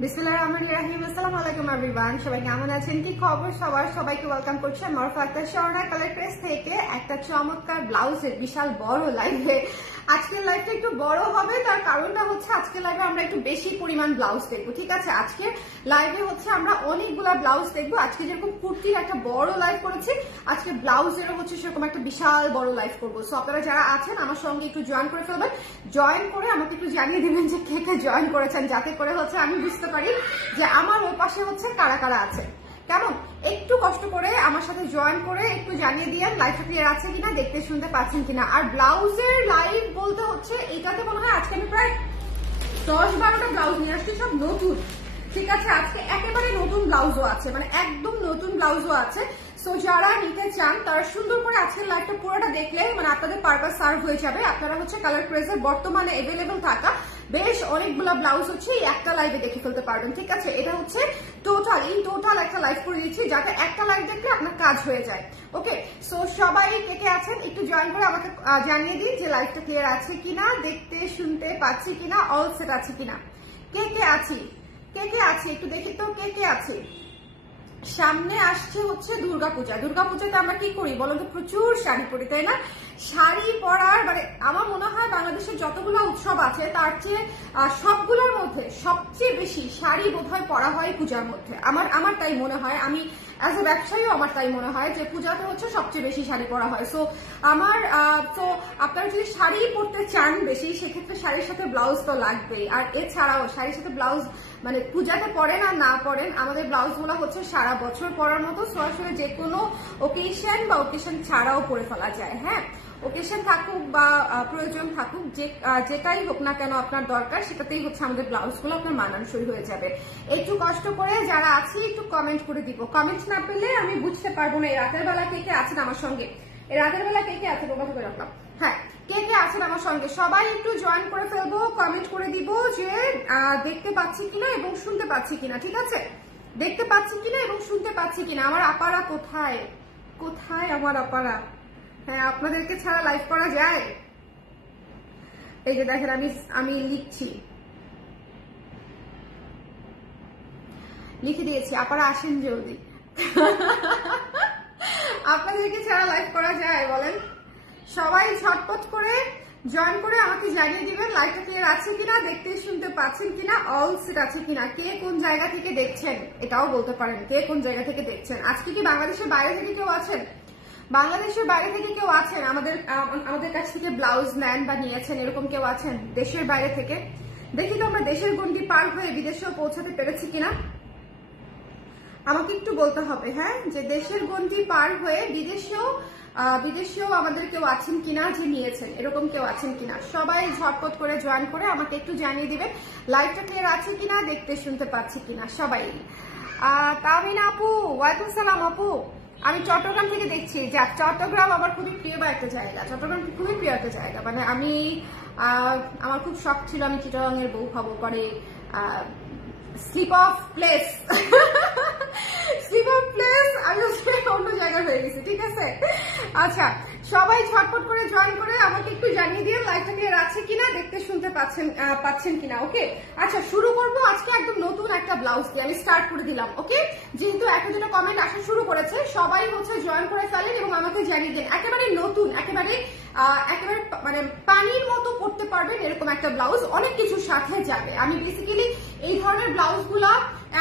বিসমিল্লাহির রহমানির রহিম। আসসালামু আলাইকুম এভরিওয়ান, সবাই কেমন আছেন, কি খবর সবার? সবাইকে ওয়েলকাম করছি মারুফা আক্তার স্বর্ণা কালার প্রেস থেকে একটা চমৎকার ব্লাউজের বিশাল বড় লাইভে। আজকের লাইভটা একটু বড় হবে, তার কারণটা হচ্ছে আজকের লাইভে আমরা একটু বেশি পরিমাণ ব্লাউজ দেখবো। ঠিক আছে, আজকে লাইভে হচ্ছে আমরা অনেকগুলা ব্লাউজ দেখবো। আজকে যেরকম কুর্তির একটা বড় লাইভ করেছি, আজকে ব্লাউজেরও হচ্ছে সেরকম একটা বিশাল বড় লাইভ করবো। সো আপনারা যারা আছেন আমার সঙ্গে একটু জয়েন করে ফেলবেন। জয়েন করে আমাকে একটু জানিয়ে দিবেন যে কে কে জয়েন করেছেন, যাতে করে হচ্ছে আমি বুঝতে পারি যে আমার ওই পাশে হচ্ছে কারা কারা আছে। কেমন একটু কষ্ট করে আমার সাথে জয়েন করে একটু জানিয়ে দিয়েন লাইভটা ক্লিয়ার আছে কিনা, দেখতে শুনতে পাচ্ছেন কিনা। আর ব্লাউজের লাইভ বলতে হচ্ছে এটাতে মনে হয় আজকে আমি প্রায় 10-12টা ব্লাউজ নিয়ে আসছি, সব নতুন। ঠিক আছে, আজকে একেবারে নতুন ব্লাউজও আছে, মানে একদম নতুন ব্লাউজও আছে। সো যারা নিতে চান তারা সুন্দর করে আজকের লাইভটা পুরোটা দেখলে মানে আপনাদের পারপাস সার্ভ হয়ে যাবে। আপনারা হচ্ছে কালার প্রেসের বর্তমানে এভেলেবেল থাকা বেশ অনেকগুলা ব্লাউজ হচ্ছে এই একটা লাইভে দেখে ফেলতে পারবেন। ঠিক আছে, এটা হচ্ছে টোটাল একটা লাইভ করে দিচ্ছি, যাতে একটা লাইভ দেখলে আপনার কাজ হয়ে যায়। ওকে, সো সবাই কে কে আছেন একটু জয়েন করে আমাকে জানিয়ে দিন যে লাইভটা ক্লিয়ার আছে কিনা, দেখতে শুনতে পাচ্ছি কিনা, অল সেট আছে কিনা। কে কে আছি একটু দেখি তো কে কে আছে। সামনে আসছে হচ্ছে দুর্গাপূজা। দুর্গাপূজাতে আমরা কি করি বলো তো? প্রচুর শাড়ি পরি, তাই না? শাড়ি পরার মানে আমার মনে হয় বাংলাদেশের যতগুলো উৎসব আছে তার চেয়ে সবগুলোর মধ্যে সবচেয়ে বেশি শাড়ি বোধহয় পরা হয় পূজার মধ্যে। আমার তাই মনে হয়, আমি অ্যাজ এ ব্যবসায়ীও আমার তাই মনে হয় যে পূজাতে হচ্ছে সবচেয়ে বেশি শাড়ি পরা হয়। সো তো আপনারা যদি শাড়ি পরতে চান বেশি, সেক্ষেত্রে শাড়ির সাথে ব্লাউজ তো লাগবেই। আর এছাড়াও শাড়ির সাথে ব্লাউজ মানে পূজাতে পরেন আর না পরেন, আমাদের ব্লাউজ গুলো হচ্ছে সারা বছর পরার মতো। সো আসলে যে কোনো ওকেশন বা ওকেশন ছাড়াও পরে ফেলা যায়। হ্যাঁ, ওকেশন থাকুক বা প্রয়োজন থাকুক, যেটাই হোক না কেন আপনার দরকার, সেটাতেই হচ্ছে আমাদের ব্লাউজ গুলো আপনার মানানসই হয়ে যাবে। একটু কষ্ট করে যারা আছে একটু কমেন্ট করে দিব। কমেন্ট না পেলে আমি বুঝতে পারবো না এই রাতের বেলা কে কে আছেন আমার সঙ্গে। এই রাতের বেলা কে কে আছে প্রকাশ করে রাখলাম। হ্যাঁ, কে কে আছেন আমার সঙ্গে সবাই একটু জয়েন করে ফেলবো, কমেন্ট করে দিব যে দেখতে পাচ্ছি কিনা এবং শুনতে পাচ্ছি কিনা। ঠিক আছে, দেখতে পাচ্ছি কিনা এবং শুনতে পাচ্ছি কিনা। আমার আপারা কোথায় কোথায় আমার আপারা? হ্যাঁ, আপনাদেরকে ছাড়া লাইভ করা যায়? এই যে দেখেন আমি লিখে দিয়েছি, আপারা আসেন জলদি। আপনাদেরকে ছাড়া লাইভ করা যায় বলেন? সবাই ঝটপট করে জয়েন করে আমাকে জানিয়ে দিবেন লাইভটা ক্লিয়ার আছে কিনা, দেখতে শুনতে পাচ্ছেন কিনা, অল সেট আছে কিনা। কে কোন জায়গা থেকে দেখছেন এটাও বলতে পারেন, কে কোন জায়গা থেকে দেখছেন। আজকে কি বাংলাদেশের বাইরে থেকে কেউ আছেন? বাংলাদেশের বাইরে থেকে কেউ আছেন আমাদের কাছ থেকে ব্লাউজ নেন বা নিয়েছেন, এরকম কেউ আছেন দেশের বাইরে থেকে? দেখি তো আমরা দেশের গণ্ডি পার হয়ে বিদেশেও পৌঁছাতে পেরেছি কিনা, আমাকে একটু বলতে হবে। হ্যাঁ, যে দেশের গণ্ডি পার হয়ে বিদেশেও আমাদের কেউ আছেন কিনা যে নিয়েছেন, এরকম কেউ আছেন কিনা। সবাই ঝটপট করে জয়েন করে আমাকে একটু জানিয়ে দিবেন লাইভটা ক্লিয়ার আছে কিনা, দেখতে শুনতে পাচ্ছি কিনা সবাই। তামিনা আপু, ওয়ালাইকুম সালাম আপু। আমি চট্টগ্রাম থেকে দেখছি। যাক, চট্টগ্রাম আমার খুবই প্রিয় একটা জায়গা। চট্টগ্রাম খুবই প্রিয় একটা জায়গা, মানে আমার খুব শখ ছিল আমি চিটাগাংয়ের বউ হবো। পরে স্লিপ অফ প্লেস আমি অন্য জায়গায় হয়ে গেছি। ঠিক আছে, আচ্ছা সবাই ঝটপট করে জয়েন করে আমাকে একটু জানিয়ে দিয়ে লাইভটা ক্লিয়ার আছে কিনা, দেখতে শুনতে পাচ্ছেন কিনা। ওকে, আচ্ছা শুরু করবো আজকে একদম নতুন একটা ব্লাউজ দিয়ে। আমি স্টার্ট করে দিলাম। ওকে, যেহেতু একটা দুটো কমেন্ট আসা শুরু করেছে, সবাই হচ্ছে জয়েন করে ফেলেন এবং আমাকে জানিয়ে দেন একেবারে নতুন, একেবারে মানে পানির মতো করতে পারবেন এরকম একটা ব্লাউজ, অনেক কিছুর সাথে যাবে। আমি বেসিক্যালি এই ধরনের ব্লাউজ গুলা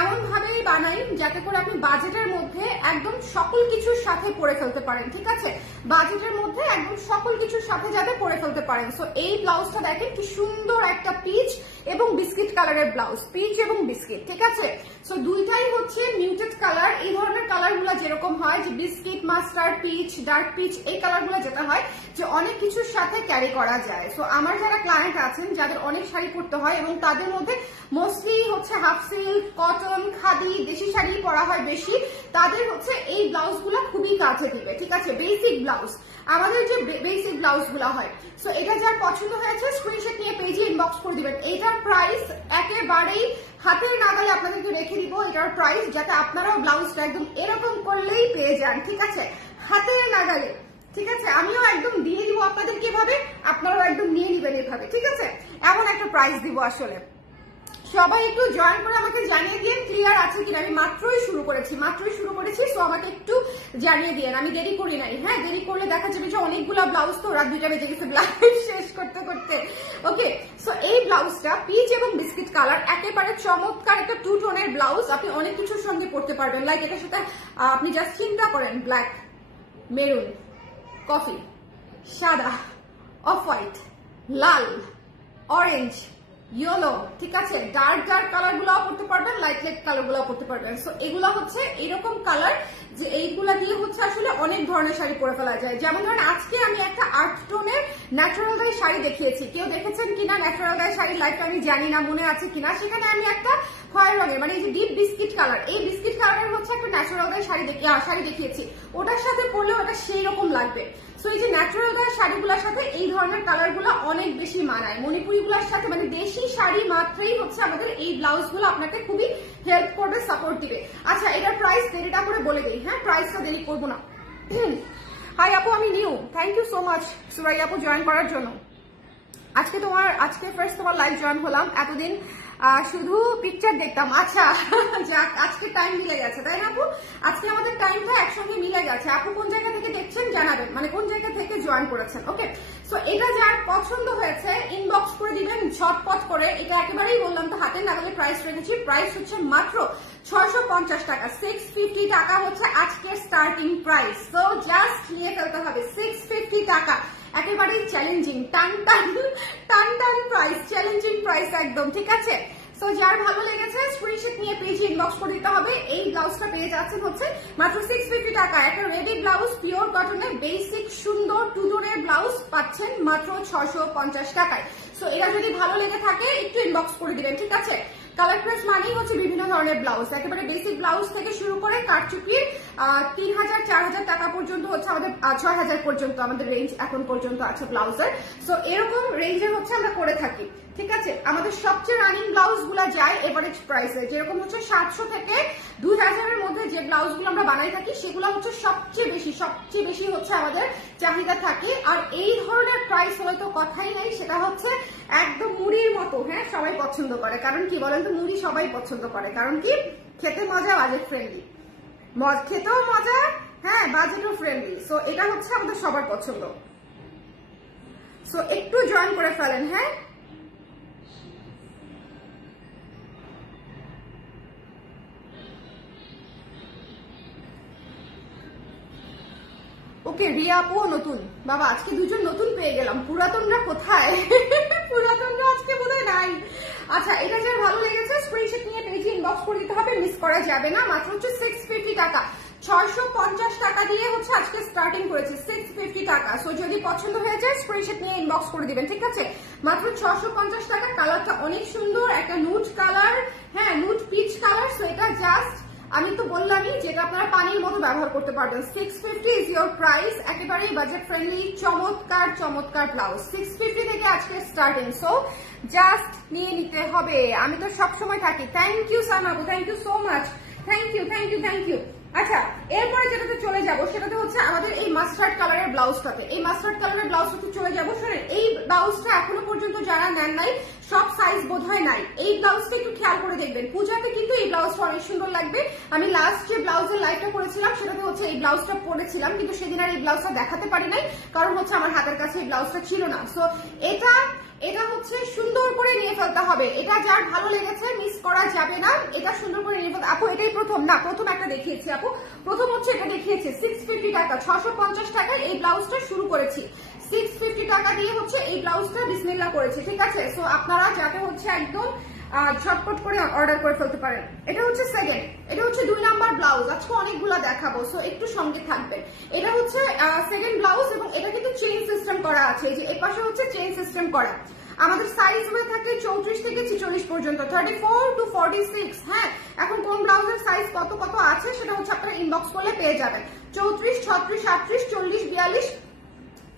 এমন ভাবেই বানাই যাতে করে আপনি বাজেটের মধ্যে একদম সকল কিছুর সাথে পরে ফেলতে পারেন। ঠিক আছে, বাজেটের মধ্যে একদম সকল কিছুর সাথে যাতে পরে ফেলতে পারেন। সো এই ব্লাউজটা দেখেন কি সুন্দর একটা পিচ এবং বিস্কিট কালারের ব্লাউজ, পিচ এবং বিস্কিট। ঠিক আছে, সো দুইটাই হচ্ছে মিউটেড কালার। এই ধরনের কালার গুলা যেরকম হয় যে biscuit, mustard, peach, dark peach, এই কালার গুলা যেটা হয় যে অনেক কিছুর সাথে ক্যারি করা যায়। সো আমার যারা ক্লায়েন্ট আছেন যাদের অনেক শাড়ি পরতে হয় এবং তাদের মধ্যে মোস্টলি হচ্ছে হাফ সিল্ক, কটন, খাদি, দেশি শাড়ি পরা হয় বেশি, তাদের হচ্ছে এই ব্লাউজ গুলা খুবই কাজে দিবে। ঠিক আছে, বেসিক ব্লাউজ, আমাদের যে বেসিক ব্লাউজ গুলা হয়। সো এটা যার পছন্দ হয়েছে স্ক্রিনশট নিয়ে পেজে ইনবক্স করে দিবেন। এইটার প্রাইস একেবারেই হাতের নাগালে আপনাদেরকে রেখে দিব এটার প্রাইস, যাতে আপনারাও ব্লাউজটা একদম এরকম করলেই পেয়ে যান। ঠিক আছে, হাতের নাগালে। ঠিক আছে, আমিও একদম দিয়ে দিব আপনাদেরকে এভাবে, আপনারাও একদম নিয়ে নিবেন এভাবে। ঠিক আছে, এমন একটা প্রাইস দিব আসলে। সবাই একটু জয়েন করে আমাকে জানিয়ে দিন ক্লিয়ার আছে কিনা। আমি মাত্রই শুরু করেছি সো আমাকে একটু জানিয়ে দিন, আমি দেরি করি নাই। হ্যাঁ, দেরি করলে দেখা যাবে যে অনেকগুলা ব্লাউজ, তো রাত 2টা বেজে গেছে ব্লাউজ শেষ করতে করতে। ওকে, সো এই ব্লাউজটা পিচ এবং বিস্কিট কালার, একেবারে চমৎকার একটা 2 টোনের ব্লাউজ। আপনি অনেক কিছুর সঙ্গে পড়তে পারবেন, লাইক এটার সাথে আপনি জাস্ট চিন্তা করেন ব্ল্যাক, মেরুন, কফি, সাদা, অফ হোয়াইট, লাল, অরেঞ্জ, ইয়েলো, ঠিক আছে, ডার্ক কালার গুলো পড়তে পারবেন, লাইট কালার গুলো পড়তে পারবেন। সো এগুলো হচ্ছে এরকম কালার যে এইগুলা দিয়ে হচ্ছে আসলে অনেক ধরনের শাড়ি পরে ফেলা যায়। যেমন ধরেন আজকে আমি একটা 8 টোনের ন্যাচারাল গায়ে শাড়ি দেখিয়েছি, কেউ দেখেছেন কিনা ন্যাচারাল গায়ে শাড়ি লাইফটা আমি জানি না, মনে আছে কিনা। সেখানে আমি একটা খয়েরি রঙের, মানে এই যে ডিপ বিস্কিট কালার, এই বিস্কিট কালারের হচ্ছে একটা ন্যাচারাল গায়ে শাড়ি দেখিয়েছি, ওটার সাথে পরলেও ওটা সেই রকম লাগবে। সো এই যে ন্যাচারাল গায়ে শাড়িগুলোর সাথে এই ধরনের কালার গুলো অনেক বেশি মানায়, মণিপুরি গুলোর সাথে, মানে দেশি শাড়ি মাত্রই হচ্ছে আমাদের এই ব্লাউজ গুলো আপনাকে খুবই হেল্প করবে, সাপোর্ট দিবে। আচ্ছা, এটার প্রাইস দেরিটা করে বলে দিই। হ্যাঁ, প্রাইসটা দেরি করবো না। হাই আপু, আমি new, thank you so much সুরাই আপু জয়েন করার জন্য। আজকে ফার্স্ট তোমার লাইভ জয়েন হলাম, এতদিন শুধু পিকচার দেখতাম। আচ্ছা যাক, আজকে টাইম মিলে গেছে, তাই না আপু? আজকে আমাদের টাইমটা একসঙ্গে মিলে গেছে। আপু কোন জায়গা থেকে দেখছেন জানাবেন, মানে কোন জায়গা থেকে জয়েন করেছেন। ওকে, সো এটা যার পছন্দ হয়েছে ইনবক্স করে দিবেন ঝটপট করে। এটা একেবারেই বললাম তো হাতের নাগালে প্রাইস রেখেছি। প্রাইস হচ্ছে মাত্র 650 টাকা, 650 টাকা হচ্ছে আজকের স্টার্টিং প্রাইস। সো জাস্ট নিয়ে ফেলতে হবে 650 টাকা, একেবারেই চ্যালেঞ্জিং, টান প্রাইস, চ্যালেঞ্জিং প্রাইস একদম, ঠিক আছে। তো যার ভালো লেগেছে স্ক্রিনশট নিয়ে পেজে ইনবক্স করে দিতে হবে। এই ব্লাউজটা পেয়ে যাচ্ছেন হচ্ছে মাত্র 650 টাকা। একটা রেডি ব্লাউজ পিওর কটনের বেসিক সুন্দর 2 টোনের ব্লাউজ পাচ্ছেন মাত্র 650 টাকায়। সো এটা যদি ভালো লেগে থাকে একটু ইনবক্স করে দিবেন, ঠিক আছে। কালার প্রেস মানেই হচ্ছে বিভিন্ন ধরনের ব্লাউজ, একেবারে বেসিক ব্লাউজ থেকে শুরু করে কারচুপির 3000-4000 টাকা পর্যন্ত হচ্ছে আমাদের, 6000 পর্যন্ত আমাদের রেঞ্জ এখন পর্যন্ত আছে ব্লাউজের। সো এরকম রেঞ্জের হচ্ছে আমরা করে থাকি, ঠিক আছে। আমাদের সবচেয়ে রানিং ব্লাউজ গুলা যায় এভারেজ প্রাইসে, যেরকম হচ্ছে 700 থেকে 2000 এর মধ্যে যে ব্লাউজ গুলো আমরা বানাই থাকি সেগুলো হচ্ছে সবচেয়ে বেশি হচ্ছে আমাদের চাহিদা থাকে। আর এই ধরনের প্রাইস হলে তো কথাই নাই, সেটা হচ্ছে একদম মুড়ির মতো। হ্যাঁ, সবাই পছন্দ করে, কারণ কি বলেন তো, মুড়ি সবাই পছন্দ করে, কারণ কি খেতে মজা, বাজেট ফ্রেন্ডলি, খেতেও মজা, হ্যাঁ বাজেটও ফ্রেন্ডলি। সো এটা হচ্ছে আমাদের সবার পছন্দ। সো একটু জয়েন করে ফেলেন। হ্যাঁ, ওকে, রিয়া আপুও নতুন। বাবা, আজকে দুজন নতুন পেয়ে গেলাম, পুরাতনরা কোথায়? পুরাতনরা আজকে বোধহয় নাই। আচ্ছা, এটা যার ভালো লেগেছে স্ক্রিনশট নিয়ে পেজে ইনবক্স করে দিতে হবে, মিস করা যাবে না। মাত্র হচ্ছে 650 টাকা, 650 টাকা দিয়ে হচ্ছে আজকে স্টার্টিং করেছে, 650 টাকা। সো যদি পছন্দ হয়ে যায় স্ক্রিনশট নিয়ে ইনবক্স করে দিবেন, ঠিক আছে। মাত্র 650 টাকা। কালারটা অনেক সুন্দর, একটা নুড কালার, হ্যাঁ নুড পিচ কালার। সো এটা জাস্ট আমি তো বললামই যেটা আপনারা পানির মতো ব্যবহার করতে পারবেন। 650 ইজ ইয়োর প্রাইস, একেবারেই বাজেট ফ্রেন্ডলি, চমৎকার ব্লাউজ। 650 থেকে আজকে স্টার্টিং। সো জাস্ট নিয়ে নিতে হবে, আমি তো সবসময় থাকি। Thank you Sanabu, thank you so much, thank you. আচ্ছা, এরপরে যেটাতে চলে যাবো সেটাতে হচ্ছে আমাদের এই মাস্টার্ড কালারের ব্লাউজটাতে। এই মাস্টার্ড কালারের ব্লাউজটাতে চলে যাবো। শোনেন, এই ব্লাউজটা এখনো পর্যন্ত যারা নেন নাই, সব সাইজ বোধহয় নাই, এই ব্লাউজটা একটু খেয়াল করে দেখবেন। পূজাতে কিন্তু এই ব্লাউজটা অনেক সুন্দর লাগবে। আমি লাস্ট যে ব্লাউজের লাইভটা করেছিলাম সেটাতে হচ্ছে এই ব্লাউজটা পরেছিলাম, কিন্তু সেদিন আর এই ব্লাউজটা দেখাতে পারি নাই, কারণ হচ্ছে আমার হাতের কাছে এই ব্লাউজটা ছিল না। সো এটা হচ্ছে সুন্দর করে নিয়ে ফেলতে হবে। এটা যার ভালো লেগেছে মিস করা যাবে না, এটা সুন্দর করে নিয়ে ফেলতে। আপু এটাই প্রথম না, প্রথম একটা দেখিয়েছি আপু, প্রথম হচ্ছে এটা দেখিয়েছি 650 টাকা, 650 টাকায় এই ব্লাউজটা শুরু করেছি। 650 টাকা দিয়ে হচ্ছে এই ব্লাউজটা বিসমিল্লাহ করেছি, ঠিক আছে। সো আপনারা যাতে হচ্ছে একদম ঝটপট করে অর্ডার করে ফেলতে পারেন। এটা হচ্ছে সেকেন্ড, এটা হচ্ছে 2 নাম্বার ব্লাউজ। আজকে অনেকগুলা দেখাবো, সো একটু সঙ্গে থাকবেন। এটা হচ্ছে সেকেন্ড ব্লাউজ এবং এটা কিন্তু চেইন সিস্টেম করা আছে, এই যে এপাশে হচ্ছে চেইন সিস্টেম করা। আমাদের সাইজ হয়ে থাকে 34 থেকে 46 পর্যন্ত, 34 to 46। হ্যাঁ, এখন কোন ব্লাউজের সাইজ কত আছে সেটা হচ্ছে আপনারা ইনবক্স করলে পেয়ে যাবেন। 34, 36, 38, 40, 42,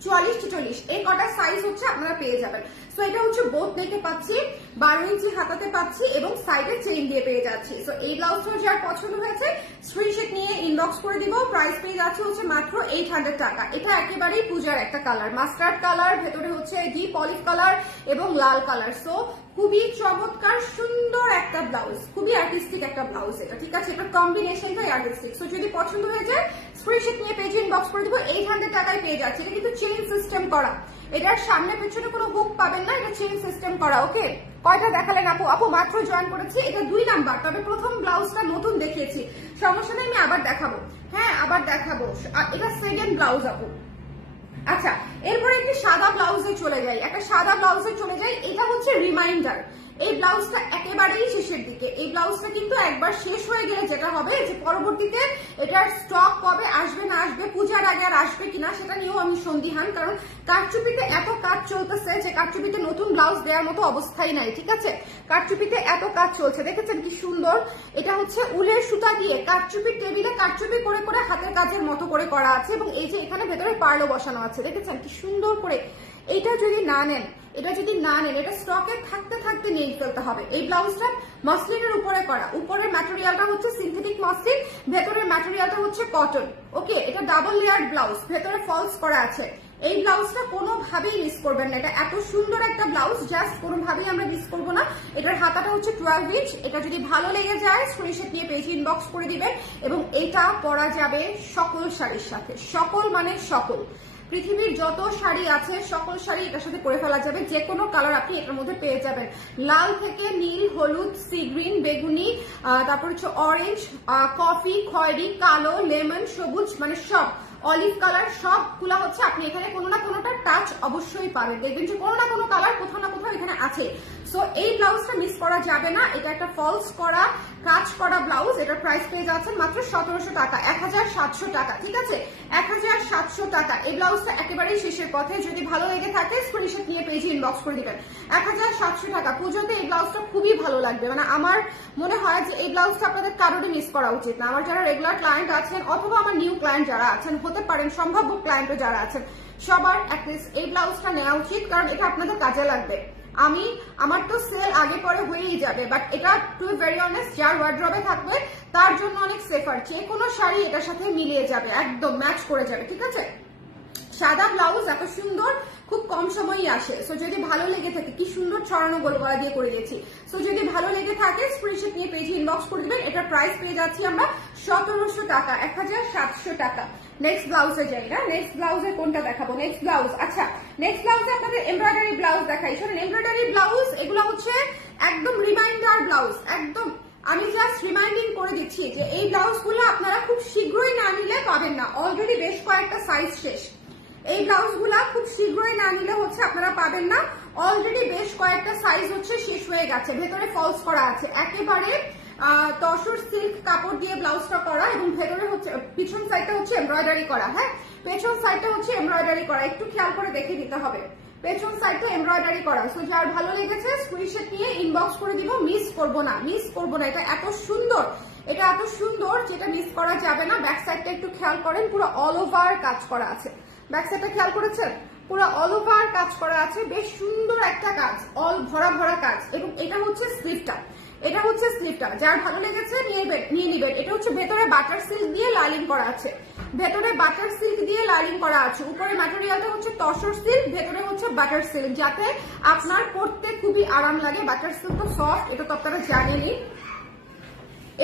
44, 46 এই কটা সাইজ হচ্ছে আপনারা পেয়ে যাবেন। সো এটা হচ্ছে বোথ নেকে পাচ্ছি, 12 ইঞ্চি হাতাতে পাচ্ছি এবং সাইডে চেইন দিয়ে পেয়ে যাচ্ছি। সো এই ব্লাউজটা যার পছন্দ হয়েছে স্ক্রিনশট নিয়ে ইনবক্স করে দিব। প্রাইস পেয়ে যাচ্ছে হচ্ছে মাত্র 800 টাকা। এটা একেবারেই পূজার একটা কালার, মাস্টার্ড কালার, ভেতরে হচ্ছে ডিপ অলিভ কালার এবং লাল কালার। সো খুবই চমৎকার সুন্দর একটা ব্লাউজ, খুবই আর্টিস্টিক একটা ব্লাউজ এটা, ঠিক আছে? এটা কম্বিনেশনটাই আর্টিস্টিক। সো যদি পছন্দ হয়ে যায় স্ক্রিনশট নিয়ে পেজে ইনবক্স করে দিব। 800 টাকায় পেয়ে যাচ্ছে। এটা কিন্তু চেইন সিস্টেম করা, এটার সামনে পেছনে কোনো হুক পাবেন না, এটা চেইন সিস্টেম করা। ওকে, কয়টা দেখালেন আপু? আপু মাত্র জয়েন করেছি, এটা 2 নাম্বার, তবে প্রথম ব্লাউজটা নতুন দেখিয়েছি, সমস্যা নেই, আমি আবার দেখাবো। হ্যাঁ আবার দেখাবো, এটা সেকেন্ড ব্লাউজ আপু। আচ্ছা, এরপরে একটি সাদা ব্লাউজে চলে যাই, একটা সাদা ব্লাউজে চলে যাই। এটা হচ্ছে রিমাইন্ডার, এই ব্লাউজটা একেবারেই শেষের দিকে। এই ব্লাউজটা কিন্তু একবার শেষ হয়ে গেলে যেটা হবে যে পরবর্তীতে এটার স্টক কবে আসবে না আসবে, পূজার আগে আর আসবে কিনা সেটা নিয়েও আমি সন্দিহান, কারণ কারচুপিতে এত কাজ চলতেছে যে কারচুপিতে নতুন ব্লাউজ দেওয়ার মতো অবস্থাই নাই, ঠিক আছে? কারচুপিতে এত কাজ চলছে, দেখেছেন কি সুন্দর? এটা হচ্ছে উলের সুতা দিয়ে কারচুপির টেবিলে কারচুপি করে করে হাতের কাজের মতো করে করা আছে, এবং এই যে এখানে ভেতরে পার্লও বসানো আছে, দেখেছেন কি সুন্দর করে? এটা যদি না নেন, এটা স্টকে থাকতে থাকতে নিয়ে ফেলতে হবে। এই ব্লাউজটা মসলিনের উপরে করা, উপরের ম্যাটেরিয়ালটা হচ্ছে সিনথেটিক মসলিন, ভেতরের ম্যাটেরিয়ালটা হচ্ছে কটন। ওকে, এটা ডাবল লেয়ার ব্লাউজ, ভেতরে ফলস করা আছে। এই ব্লাউজটা কোনোভাবেই মিস করবেন না, এটা এত সুন্দর একটা ব্লাউজ, জাস্ট কোনোভাবেই আমরা মিস করবো না। এটার হাতাটা হচ্ছে 12 ইঞ্চ। এটা যদি ভালো লেগে যায় স্ক্রিনশট নিয়ে পেজে ইনবক্স করে দিবেন, এবং এটা পরা যাবে সকল শাড়ির সাথে, সকল মানে সকল, পৃথিবীর যত শাড়ি আছে সকল শাড়ি এটার সাথে পরে ফেলা যাবে। যে কোনো কালার আপনি এটার মধ্যে পেয়ে যাবেন, লাল থেকে নীল, হলুদ, সি গ্রিন, বেগুনি, তারপর হচ্ছে অরেঞ্জ, কফি, খয়েরি, কালো, লেমন, সবুজ, মানে সব অলিভ কালার, সবগুলা হচ্ছে আপনি এখানে কোনো না কোনোটা টাচ অবশ্যই পাবেন। দেখবেন যে কোনো না কোনো কালার কোথাও না কোথাও এখানে আছে। সো এই ব্লাউজটা মিস করা যাবে না। এটা একটা ফলস করা কাজ করা ব্লাউজ, এটার প্রাইস পেয়ে যাচ্ছেন মাত্র 1700 টাকা, 1700 টাকা, ঠিক আছে? 1700 টাকা। এই ব্লাউজটা একেবারেই শেষের পথে, যদি ভালো লেগে থাকে স্ক্রিনশট নিয়ে পেজে ইনবক্স করে দিবেন। 1700 টাকা। পুজোতে এই ব্লাউজটা খুবই ভালো লাগবে, মানে আমার মনে হয় যে এই ব্লাউজটা আপনাদের কারোরই মিস করা উচিত না। আমার যারা রেগুলার ক্লায়েন্ট আছেন অথবা আমার নিউ ক্লায়েন্ট যারা আছেন, হতে পারেন সম্ভাব্য ক্লায়েন্টও যারা আছেন, সবার অ্যাটলিস্ট এই ব্লাউজটা নেওয়া উচিত, কারণ এটা আপনাদের কাজে লাগবে। আমার তো সেল আগে পরে হয়েই যাবে, বাট এটা টু ভেরি অনেস্ট যার ওয়ার্ড্রবে থাকবে তার জন্য অনেক সেফার। যে কোনো শাড়ি এটার সাথে মিলিয়ে যাবে, একদম ম্যাচ করে যাবে, ঠিক আছে? সাদা ব্লাউজ এত সুন্দর, খুব কম সময়ই আসে। সো যদি ভালো লেগে থাকে, কি সুন্দর ছড়ানো গোল গলা দিয়ে করে দিয়েছি। সো যদি ভালো লেগে থাকে স্ক্রিনশট নিয়ে পেজে ইনবক্স করে দিবেন। এটার প্রাইস পেয়ে যাচ্ছি আমরা 1700 টাকা, 1700 টাকা। নেক্সট ব্লাউজে যাই না, নেক্সট ব্লাউজে কোনটা দেখাবো? নেক্সট ব্লাউজ, আচ্ছা নেক্সট ব্লাউজে আপনাদের এমব্রয়ডারি ব্লাউজ দেখাই। শোনেন, এমব্রয়ডারি ব্লাউজ এগুলো হচ্ছে একদম রিমাইন্ডার ব্লাউজ, একদম আমি জাস্ট রিমাইন্ডিং করে দিচ্ছি যে এই ব্লাউজগুলো আপনারা খুব শীঘ্রই না নিলে পাবেন না, অলরেডি বেশ কয়েকটা সাইজ শেষ। এই ব্লাউজগুলা খুব শীঘ্রই না নিলে হচ্ছে আপনারা পাবেন না, অলরেডি বেশ কয়েকটা সাইজ হচ্ছে শেষ হয়ে গেছে। ভেতরে ফলস করা আছে, একেবারে তসর সিল্ক কাপড় দিয়ে ব্লাউজটা করা, এবং ভেতরে হচ্ছে পিছন সাইডটা হচ্ছে এমব্রয়ডারি করা। হ্যাঁ, পেছন সাইডটা হচ্ছে এমব্রয়ডারি করা, একটু খেয়াল করে দেখে নিতে হবে, পেছন সাইডটা এমব্রয়ডারি করা। সো যার ভালো লেগেছে স্ক্রিনশট নিয়ে ইনবক্স করে দিব, মিস করবো না, মিস করবো না। এটা এত সুন্দর, এটা এত সুন্দর যেটা মিস করা যাবে না। ব্যাক সাইডটা একটু খেয়াল করেন, পুরো অল ওভার কাজ করা আছে। ব্যাক সাইডটা খেয়াল করেছেন, পুরো অল ওভার কাজ করা আছে, বেশ সুন্দর একটা কাজ, অল ভরা ভরা কাজ। এবং এটা হচ্ছে স্লিভটা, এটা হচ্ছে স্লিভটা, যার ভালো লেগেছে নিয়ে নিবেন। এটা হচ্ছে ভেতরে বাটার সিল্ক দিয়ে লাইলিং করা আছে, ভেতরে বাটার সিল্ক দিয়ে লাইলিং করা আছে। উপরে ম্যাটেরিয়ালটা হচ্ছে তসর সিল্ক, ভেতরে হচ্ছে বাটার সিল্ক, যাতে আপনার পরতে খুবই আরাম লাগে। বাটার সিল্ক তো সফট, এটা তো আপনারা জানেনই।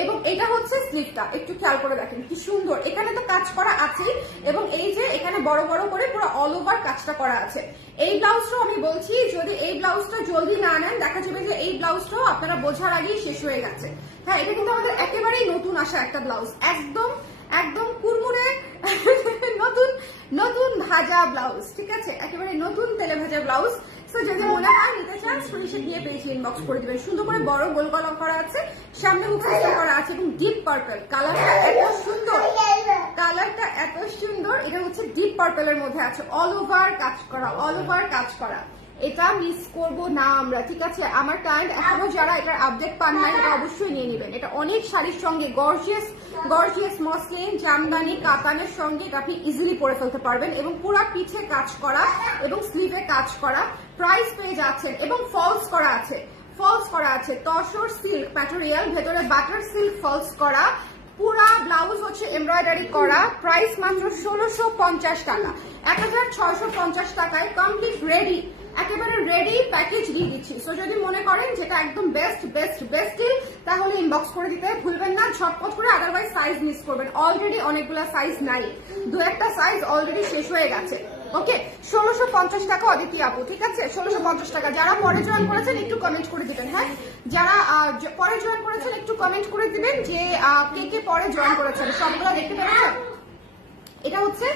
এবং এটা হচ্ছে স্লিভটা, একটু খেয়াল করে দেখেন কি সুন্দর, এখানে তো কাজ করা আছে, এবং এই যে এখানে বড় বড় করে পুরো অল ওভার কাজটা করা আছে। এই ব্লাউজটাও আমি বলছি, যদি এই ব্লাউজটা জলদি না নেন দেখা যাবে যে এই ব্লাউজটাও আপনারা বোঝার আগেই শেষ হয়ে গেছে। হ্যাঁ, এটা কিন্তু আমাদের একেবারেই নতুন আসা একটা ব্লাউজ, একদম একদম কুরমুরে নতুন নতুন ভাজা ব্লাউজ, ঠিক আছে? একেবারে নতুন তেলে ভাজা ব্লাউজ। সো যদি মনে হয় নিতে চান স্ক্রিনশট দিয়ে পেজে ইনবক্স করে দিবেন। সুন্দর করে বড় গোল গলা করা আছে, সামনে মুখে করা আছে, এবং ডিপ পার্পল কালারটা এত সুন্দর, কালারটা এত সুন্দর। এটা হচ্ছে ডিপ পার্পলের মধ্যে আছে, অল ওভার কাজ করা, অল ওভার কাজ করা। এটা মিস করব না আমরা, ঠিক আছে? আমার ক্লায়েন্ট এখনো যারা এটার আপডেট পান নাই, এটা অবশ্যই নিয়ে নেবেন। এটা অনেক শাড়ির সঙ্গে গর্জিয়াস গর্জিয়াস মসলিন, জামদানি, কাতানের সঙ্গে আপনি ইজিলি পরে ফেলতে পারবেন, এবং পুরো পিঠে কাজ করা এবং স্লিভে কাজ করা। প্রাইস পেয়ে যাচ্ছেন, এবং ফলস করা আছে, ফলস করা আছে তসর সিল্ক ম্যাটেরিয়াল, ভেতরে বাটার সিল্ক ফলস করা, পুরা ব্লাউজ হচ্ছে এমব্রয়ডারি করা। প্রাইস মাত্র 1650 টাকা, 1650 টাকায় কমপ্লিট রেডি, একেবারে রেডি রেডি প্যাকেজ দিয়ে দিচ্ছি। সো যদি মনে করেন যেটা একদম বেস্ট বেস্ট বেস্ট ডিল, তাহলে ইনবক্স করে দিতে ভুলবেন না ঝটপট করে, আদারওয়াইজ সাইজ মিস করবেন। অলরেডি অনেকগুলো সাইজ নাই, দু একটা সাইজ অলরেডি শেষ হয়ে গেছে। ওকে, 1650 টাকা অদিতি আপু, ঠিক আছে? 1650 টাকা। যারা পরে জয়েন করেছেন একটু কমেন্ট করে দিবেন। হ্যাঁ, যারা পরে জয়েন করেছেন একটু কমেন্ট করে দিবেন যে কে কে পরে জয়েন করেছেন, সবগুলো দেখতে পাচ্ছেন। এটা হচ্ছে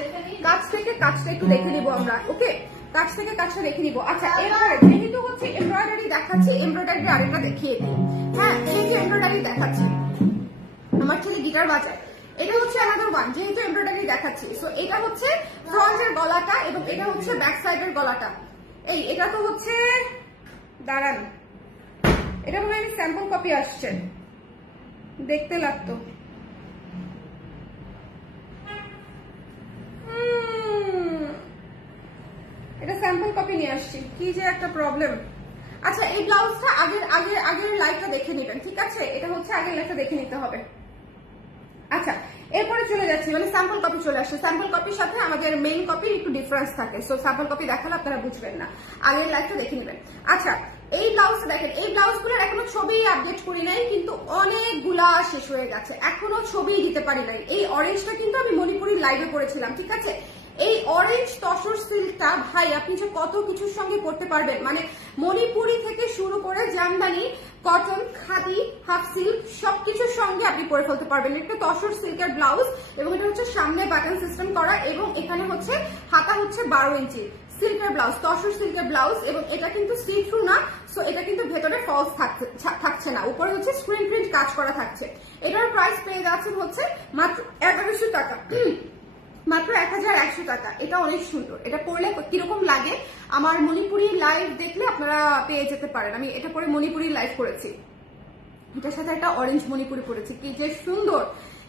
কাছ থেকে কাছটা একটু দেখে নিব আমরা। ওকে, কাছ থেকে কাছটা দেখে নিব। আচ্ছা, এরপরে যেহেতু হচ্ছে এমব্রয়ডারি দেখাচ্ছি, এমব্রয়ডারি আরেকটা দেখিয়ে দিই। হ্যাঁ, যেহেতু এমব্রয়ডারি দেখাচ্ছি, আমার ছেলে গিটার বাজায়। এটা হচ্ছে অ্যানাদার ওয়ান, যেহেতু এমব্রয়ডারি দেখাচ্ছি। সো এটা হচ্ছে ফ্রন্টের গলাটা এবং এটা হচ্ছে ব্যাক সাইডের গলাটা। এটা তো হচ্ছে, দাঁড়ান, এটা মনে হয় স্যাম্পল কপি আসছে, দেখতে লাগতো। এটা স্যাম্পল কপি নিয়ে আসছি, কি যে একটা প্রবলেম। আচ্ছা, এই ব্লাউজটা আগের লাইভটা দেখে নেবেন, ঠিক আছে? এটা হচ্ছে আগের লাইভটা দেখে নিতে হবে। আচ্ছা, এরপরে চলে যাচ্ছি, মানে স্যাম্পল কপি চলে আসছে। স্যাম্পল কপির সাথে আমাদের মেইন কপির একটু ডিফারেন্স থাকে, সো স্যাম্পল কপি দেখালে আপনারা বুঝবেন না, আগের লাইভটা দেখে নেবেন। আচ্ছা, এই ব্লাউজটা দেখেন, এই ব্লাউজগুলোর এখনো ছবি আপডেট করি নাই, কিন্তু অনেকগুলা শেষ হয়ে গেছে, এখনো ছবি দিতে পারি নাই। এই অরেঞ্জটা কিন্তু আমি মণিপুরের লাইভে করেছিলাম, ঠিক আছে? এই অরেঞ্জ তসর সিল্কটা ভাই আপনি যে কত কিছুর সঙ্গে করতে পারবেন, মানে মণিপুরি থেকে শুরু করে Jamdani, cotton, khadi, half silk সবকিছুর সঙ্গে আপনি পরে ফেলতে পারবেন। একটা তসর সিল্কের ব্লাউজ এবং এটা হচ্ছে সামনে বাটন সিস্টেম করা এবং এখানে হচ্ছে হাতা হচ্ছে 12 ইঞ্চি সিল্কের ব্লাউজ, তসর সিল্কের ব্লাউজ এবং এটা কিন্তু সি থ্রু না, সো এটা কিন্তু ভেতরে ফলস থাকছে না, উপরে হচ্ছে স্ক্রিন প্রিন্ট কাজ করা থাকছে। এটার প্রাইস পেয়ে যাচ্ছেন হচ্ছে মাত্র 1100 টাকা, মাত্র 1100 টাকা। এটা অনেক সুন্দর, এটা পরলে কিরকম লাগে আমার মণিপুরি লাইভ দেখলে আপনারা পেয়ে যেতে পারেন। আমি এটা পরে মণিপুরি লাইভ করেছি, এটার সাথে একটা অরেঞ্জ মণিপুরি করেছি, কি যে সুন্দর,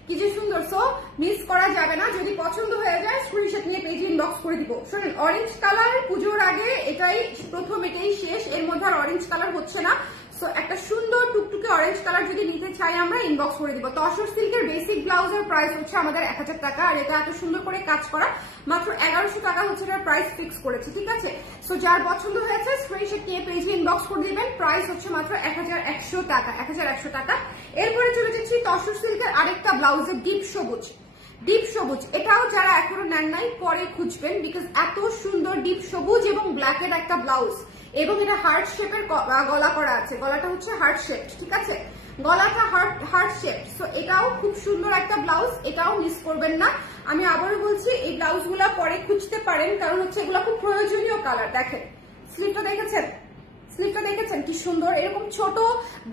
কি যে সুন্দর। সো মিস করা যাবে না, যদি পছন্দ হয়ে যায় স্ক্রিনশট নিয়ে পেজ ইনবক্স করে দিব। শুনুন, অরেঞ্জ কালার পুজোর আগে এটাই প্রথম, এটাই শেষ, এর মধ্যে আর অরেঞ্জ কালার হচ্ছে না। সো একটা সুন্দর টুকটুকে অরেঞ্জ কালার যদি নিতে চাই আমরা ইনবক্স করে দিব। তসর সিল্কের বেসিক ব্লাউজের প্রাইস হচ্ছে আমাদের 1000 টাকা, আর এটা এত সুন্দর করে কাজ করা মাত্র 1100 টাকা হচ্ছে এটার প্রাইস ফিক্স করেছি, ঠিক আছে? সো যার পছন্দ হয়েছে স্ক্রিনশট নিয়ে পেজে ইনবক্স করে দিবেন। প্রাইস হচ্ছে মাত্র 1100 টাকা, 1100 টাকা। এরপরে চলে যাচ্ছি তসর সিল্কের আরেকটা ব্লাউজের ডিপ সবুজ, ডিপ সবুজ। এটাও যারা এখনো নেন নাই পরে খুঁজবেন, বিকজ এত সুন্দর ডিপ সবুজ এবং ব্ল্যাকের একটা ব্লাউজ এবং এটা হার্ট শেপের গলা করা আছে, গলাটা হচ্ছে হার্ট শেপ, ঠিক আছে? গলাটা হার্ট শেপ। সো এটাও খুব সুন্দর একটা ব্লাউজ, এটাও মিস করবেন না। আমি আবারও বলছি, এই ব্লাউজগুলো পরে খুঁজতে পারেন, কারণ হচ্ছে এগুলো খুব প্রয়োজনীয় কালার। দেখেন স্লিপটা দেখেছেন, স্লিপটা দেখেছেন কি সুন্দর, এরকম ছোট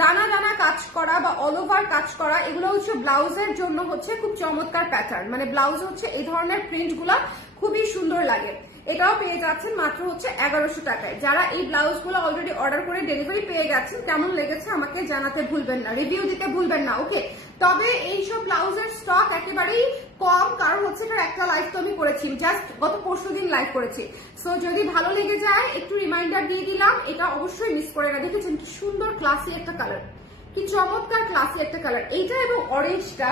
দানা দানা কাজ করা বা অল ওভার কাজ করা, এগুলো হচ্ছে ব্লাউজের জন্য হচ্ছে খুব চমৎকার প্যাটার্ন, মানে ব্লাউজ হচ্ছে এই ধরনের প্রিন্ট গুলা খুবই সুন্দর লাগে। এটাও পেয়ে যাচ্ছেন মাত্র হচ্ছে 1100 টাকায়। যারা এই ব্লাউজ গুলো অলরেডি অর্ডার করে ডেলিভারি পেয়ে গেছেন, কেমন লেগেছে আমাকে জানাতে ভুলবেন না, রিভিউ দিতে ভুলবেন না। ওকে, তবে এইসব ব্লাউজের স্টক একেবারেই কম, কারণ হচ্ছে এটার একটা লাইভ তো আমি করেছি, জাস্ট গত পরশুদিন লাইভ করেছি। সো যদি ভালো লেগে যায় একটু রিমাইন্ডার দিয়ে দিলাম, এটা অবশ্যই মিস করে না। দেখেছেন কি সুন্দর ক্লাসি একটা কালার, কি চমৎকার ক্লাসি একটা কালার। এইটা এবং অরেঞ্জটা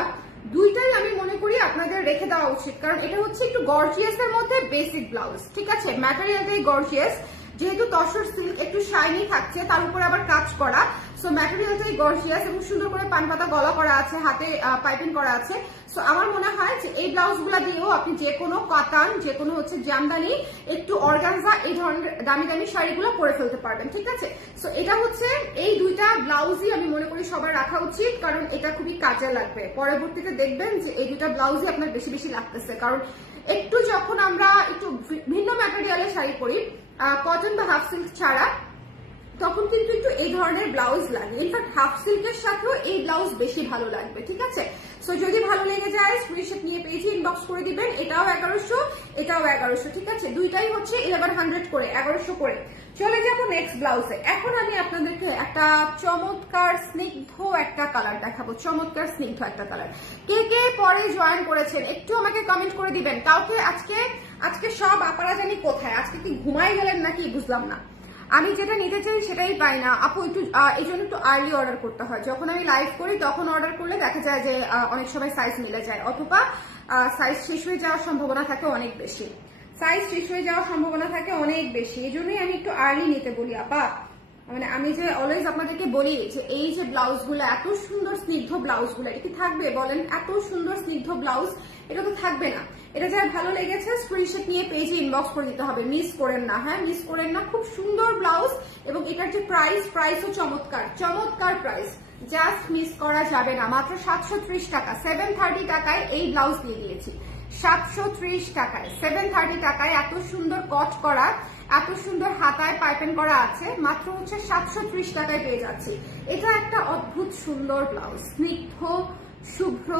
দুইটাই আমি মনে করি আপনাদের রেখে দেওয়া উচিত, কারণ এটা হচ্ছে একটু গর্জিয়াস এর মধ্যে বেসিক ব্লাউজ, ঠিক আছে? ম্যাটেরিয়ালটাই গর্জিয়াস, যেহেতু তসর সিল্ক একটু শাইনি থাকছে, তার উপরে আবার কাজ করা, সো ম্যাটেরিয়ালটাই গর্জিয়াস এবং সুন্দর করে পানপাতা গলা করা আছে, হাতে পাইপিং করা আছে। সো আমার মনে হয় যে এই ব্লাউজগুলো দিয়েও আপনি যে কোনো কাতান, যে কোনো হচ্ছে জামদানি, একটু অর্গানজা, এই ধরনের দামি দামি শাড়িগুলো পরে ফেলতে পারবেন, ঠিক আছে? সো এটা হচ্ছে এই দুইটা ব্লাউজই আমি মনে করি সবার রাখা উচিত, কারণ এটা খুবই কাজে লাগবে। পরবর্তীতে দেখবেন যে এই দুইটা ব্লাউজই আপনার বেশি বেশি লাগতেছে, কারণ একটু যখন আমরা একটু ভিন্ন ম্যাটেরিয়ালের শাড়ি পরি, কটন বা হাফ সিল্ক ছাড়া, তখন কিন্তু একটু এই ধরনের ব্লাউজ লাগে। ইনফ্যাক্ট হাফ সিল্কের সাথেও এই ব্লাউজ বেশি ভালো লাগবে, ঠিক আছে? সো যদি ভালো লেগে যায় স্ক্রিনশট নিয়ে পেজে ইনবক্স করে দিবেন। এটাও 1100, এটাও 1100, ঠিক আছে? দুইটাই হচ্ছে 1100 করে, 1100 করে। চলে যাবো নেক্সট ব্লাউজে। এখন আমি আপনাদেরকে একটা চমৎকার স্নিগ্ধ একটা কালার দেখাবো, চমৎকার স্নিগ্ধ একটা কালার। কে কে পরে জয়েন করেছেন একটু আমাকে কমেন্ট করে দিবেন। কাউকে আজকে সব আপারা জানি কোথায়, আজকে কি ঘুমাই গেলেন নাকি বুঝলাম না। আমি যেটা নিতে চাই সেটাই পাই না আপু, একটু এই জন্য একটু আর্লি অর্ডার করতে হয়। যখন আমি লাইভ করি তখন অর্ডার করলে দেখা যায় যে অনেক সময় সাইজ মিলে যায়, অথবা সাইজ শেষ হয়ে যাওয়ার সম্ভাবনা থাকে অনেক বেশি। সাইজ শেষ হয়ে যাওয়ার সম্ভাবনা থাকে অনেক বেশি, এই জন্যই আমি একটু আর্লি নিতে বলি আপা। মানে আমি যে অলওয়েজ আপনাদেরকে বলি যে এই যে ব্লাউজ গুলো, এত সুন্দর স্নিগ্ধ ব্লাউজ গুলো, এটা কি থাকবে বলেন? এত সুন্দর স্নিগ্ধ ব্লাউজ এটা তো থাকবে না। এটা যার ভালো লেগেছে স্ক্রিনশট নিয়ে পেজে ইনবক্স করে দিতে হবে, মিস করেন না। হ্যাঁ, মিস করেন না। খুব সুন্দর ব্লাউজ, এবং এটার যে প্রাইসও চমৎকার, চমৎকার প্রাইস, জাস্ট মিস করা যাবে না। মাত্র 730 টাকা, 730 টাকায় এই ব্লাউজ দিয়ে দিয়েছি। 730 টাকায়, 730 টাকায় এত সুন্দর কট করা, এত সুন্দর হাতায় পাইপেন করা আছে, মাত্র হচ্ছে 730 টাকায় পেয়ে যাচ্ছি। এটা একটা অদ্ভুত সুন্দর ব্লাউজ, স্নিগ্ধ, শুভ্র,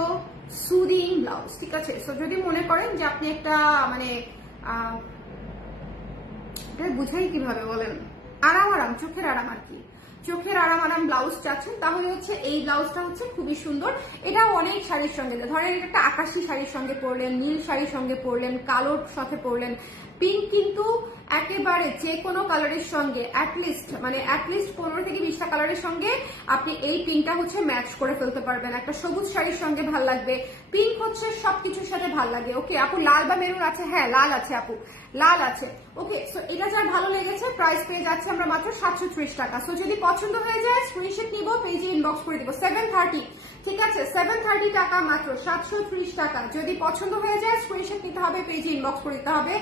সুদিং ব্লাউজ, ঠিক আছে? সো যদি মনে করেন যে আপনি একটা মানে বুঝাই কিভাবে বলেন, আরাম, চোখের আরাম আর কি, চোখের আরাম ব্লাউজ চাচ্ছেন, তাহলে হচ্ছে এই ব্লাউজটা হচ্ছে খুবই সুন্দর। এটাও অনেক শাড়ির সঙ্গে, ধরেন একটা আকাশি শাড়ির সঙ্গে পরলেন, নীল শাড়ির সঙ্গে পরলেন, কালোর সাথে পরলেন, পিঙ্ক কিন্তু একেবারে যে কোনো কালারের সঙ্গে অ্যাটলিস্ট 15 থেকে 20টা কালারের সঙ্গে আপনি এই পিঙ্কটা হচ্ছে ম্যাচ করে ফেলতে পারবেন। একটা সবুজ শাড়ির সঙ্গে ভাল লাগবে, পিঙ্ক হচ্ছে সবকিছুর সাথে ভাল লাগে। ওকে আপু, লাল বা মেরুন আছে? হ্যাঁ, লাল আছে আপু, লাল আছে। ওকে, সো এটা যার ভালো লেগেছে, প্রাইস পেয়ে যাচ্ছে আমরা মাত্র 730 টাকা। সো যদি পছন্দ হয়ে যায় স্ক্রিনশট নিব, পেজে ইনবক্স করে দিব। 730, ঠিক আছে? 730 টাকা, মাত্র 730 টাকা। যদি পছন্দ হয়ে যায় স্ক্রিনশট নিতে হবে, পেজে ইনবক্স করে দিতে হবে।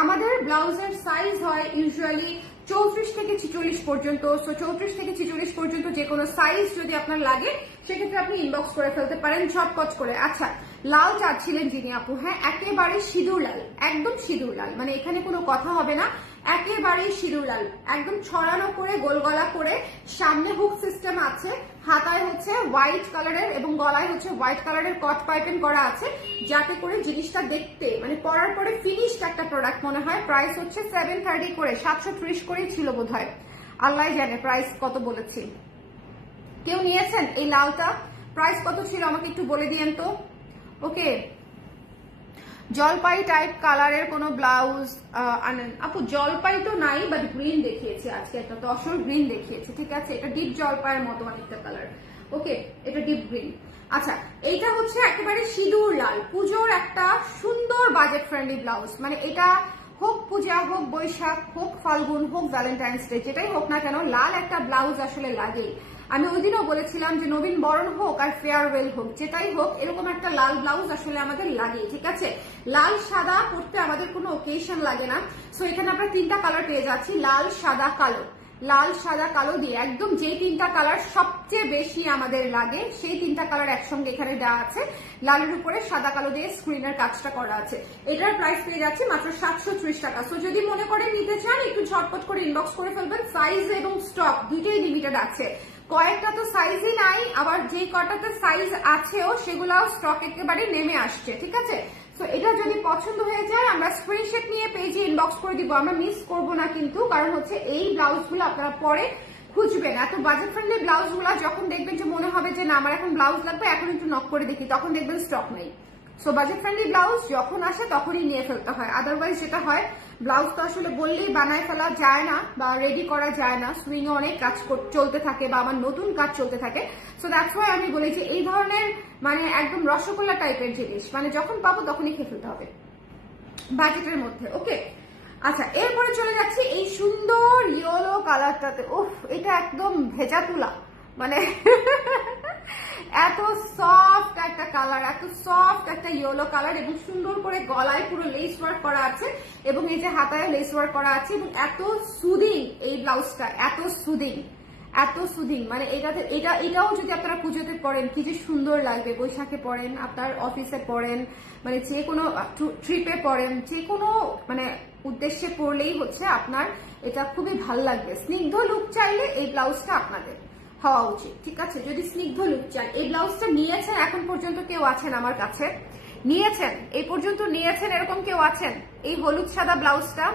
আমাদের ব্লাউজের সাইজ হয় ইউজুয়ালি 34 থেকে 46 পর্যন্ত। সো 34 থেকে 46 পর্যন্ত যে কোনো সাইজ যদি আপনার লাগে সেক্ষেত্রে আপনি ইনবক্স করে ফেলতে পারেন ঝটপট করে। আচ্ছা, লাল চাচ্ছিলেন যিনি আপু, হ্যাঁ একেবারে সিঁদুর লাল, একদম সিঁদুর লাল, মানে এখানে কোনো কথা হবে না, একেবারেই সিঁদুর লাল, একদম ছড়ানো করে গোল গলা করে, সামনে হুক সিস্টেম আছে, হাতায় হচ্ছে হোয়াইট কালারের এবং গলায় হচ্ছে হোয়াইট কালারের কট পাইপেন করা আছে, যাতে করে জিনিসটা দেখতে মানে পরার পরে ফিনিশড একটা প্রোডাক্ট মনে হয়। প্রাইস হচ্ছে 730 করে, 730 করেই ছিল বোধ হয়, আল্লাহ জানে প্রাইস কত বলেছি। কেউ নিয়েছেন এই লালটা? প্রাইস কত ছিল আমাকে একটু বলে দিয়েন তো। ওকে, জলপাই টাইপ কালারের কোন ব্লাউজ আনেন আপু? জলপাই তো নাই, বাট গ্রিন দেখিয়েছি আজকে, একটা তসর গ্রিন দেখিয়েছি, ঠিক আছে? এটা ডিপ জলপাইয়ের মতো অনেকটা কালার। ওকে, এটা ডিপ গ্রিন। আচ্ছা, এইটা হচ্ছে একেবারে সিঁদুর লাল, পুজোর একটা সুন্দর বাজেট ফ্রেন্ডলি ব্লাউজ। মানে এটা হোক পূজা, হোক বৈশাখ, হোক ফাল্গুন, হোক ভ্যালেন্টাইন্স ডে, যেটাই হোক না কেন লাল একটা ব্লাউজ আসলে লাগেই। আমি ওই দিনও বলেছিলাম যে নবীন বরণ হোক আর ফেয়ারওয়েল হোক, যেটাই হোক এরকম একটা লাল ব্লাউজ আসলে আমাদের লাগে, ঠিক আছে? লাল সাদা পরতে আমাদের কোনো ওকেশন লাগে না। সো এখানে আমরা 3টা কালার পেয়ে যাচ্ছি, লাল সাদা কালো, লাল সাদা কালো দিয়ে একদম যে 3টা কালার সবচেয়ে বেশি আমাদের লাগে সেই 3টা কালার একসঙ্গে এখানে দেওয়া আছে, লালের উপরে সাদা কালো দিয়ে স্ক্রিনের কাজটা করা আছে। এটার প্রাইস পেয়ে যাচ্ছে মাত্র 730 টাকা। সো যদি মনে করেন নিতে চান একটু ঝটপট করে ইনবক্স করে ফেলবেন। সাইজ এবং স্টক দুইটাই লিমিটেড আছে, কয়েকটা তো সাইজই নাই, আবার যে কটাতে সাইজ আছেও সেগুলাও স্টক একেবারে নেমে আসছে, ঠিক আছে? তো এটা যদি পছন্দ হয়ে যায় আমরা স্ক্রিনশট নিয়ে পেজে ইনবক্স করে দিব, আমরা মিস করবো না কিন্তু, কারণ হচ্ছে এই ব্লাউজগুলো আপনারা পরে খুঁজবেন। এত বাজেট ফ্রেন্ডলি ব্লাউজগুলো যখন দেখবেন যে মনে হবে যে না আমার এখন ব্লাউজ লাগবে, এখন একটু নক করে দেখি, তখন দেখবেন স্টক নেই। সো বাজেট ফ্রেন্ডলি ব্লাউজ যখন আসে তখনই নিয়ে ফেলতে হয়, আদারওয়াইজ যেটা হয় ব্লাউজ তো আসলে বললেই বানায় ফেলা যায় না বা রেডি করা যায় না, সুইং এ অনেক কাজ চলতে থাকে বা আমার নতুন কাজ চলতে থাকে। সো দ্যাটস ওয়াই আমি বলি যে এই ধরনের মানে একদম রসগোল্লা টাইপের জিনিস মানে যখন পাবো তখনই খেয়ে ফেলতে হবে বাজেটের মধ্যে। ওকে, আচ্ছা এরপরে চলে যাচ্ছি এই সুন্দর ইয়েলো কালারটাতে। ওহ, এটা একদম ভেজা তুলা, মানে এত সফট একটা কালার, এত সফট একটা ইয়েলো কালার, এবং সুন্দর করে গলায় পুরো লেস ওয়ার্ক করা আছে এবং এই যে হাতায় লেস ওয়ার্ক করা আছে, এবং এত সুদিং এই ব্লাউজটা, এত সুদিং, এত সুদিং। মানে এটাও যদি আপনারা পুজোতে পরেন কি যে সুন্দর লাগবে, বৈশাখে পরেন, আপনার অফিসে পরেন, মানে যে কোনো ট্রিপে পরেন, যে কোনো মানে উদ্দেশ্যে পরলেই হচ্ছে আপনার এটা খুবই ভাল লাগবে। স্নিগ্ধ লুক চাইলে এই ব্লাউজটা আপনাদের হওয়া উচিত, ঠিক আছে? যদি স্নিগ্ধ লুক চান, এই ব্লাউজটা নিয়েছেন এখন পর্যন্ত কেউ আছেন আমার কাছে? নিয়েছেন এই পর্যন্ত নিয়েছেন এরকম কেউ আছেন? এই হলুদ সাদা ব্লাউজটা,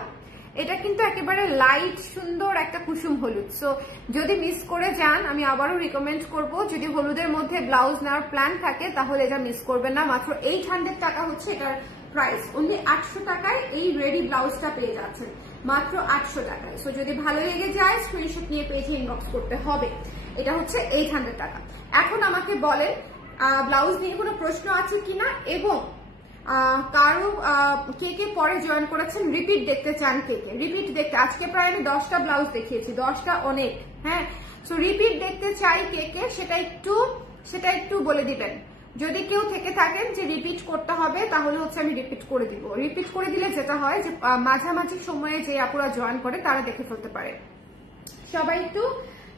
এটা কিন্তু একেবারে লাইট সুন্দর একটা কুসুম হলুদ। সো যদি মিস করে যান আমি আবারও রিকমেন্ড করব, যদি হলুদের মধ্যে ব্লাউজ নেওয়ার প্ল্যান থাকে তাহলে এটা মিস করবেন না। মাত্র 800 টাকা হচ্ছে এটার প্রাইস, অনলি 800 টাকায় এই রেডি ব্লাউজটা পেয়ে যাচ্ছেন, মাত্র 800 টাকায়। সো যদি ভালো লেগে যায় স্ক্রিনশট নিয়ে পেজে ইনবক্স করতে হবে। এটা হচ্ছে 800 টাকা। এখন আমাকে বলেন ব্লাউজ নিয়ে কোনো প্রশ্ন আছে কিনা, এবং কারো কে কে পরে জয়েন করেছেন, রিপিট দেখতে চান, কে কে রিপিট দেখতে, আজকে প্রায় আমি 10টা ব্লাউজ দেখিয়েছি, 10টা অনেক, হ্যাঁ। সো রিপিট দেখতে চাই কে কে, সেটা একটু বলে দিবেন। যদি কেউ থেকে থাকেন যে রিপিট করতে হবে, তাহলে হচ্ছে আমি রিপিট করে দিব। রিপিট করে দিলে যেটা হয় যে মাঝামাঝি সময়ে যে আপুরা জয়েন করে তারা দেখে ফেলতে পারে।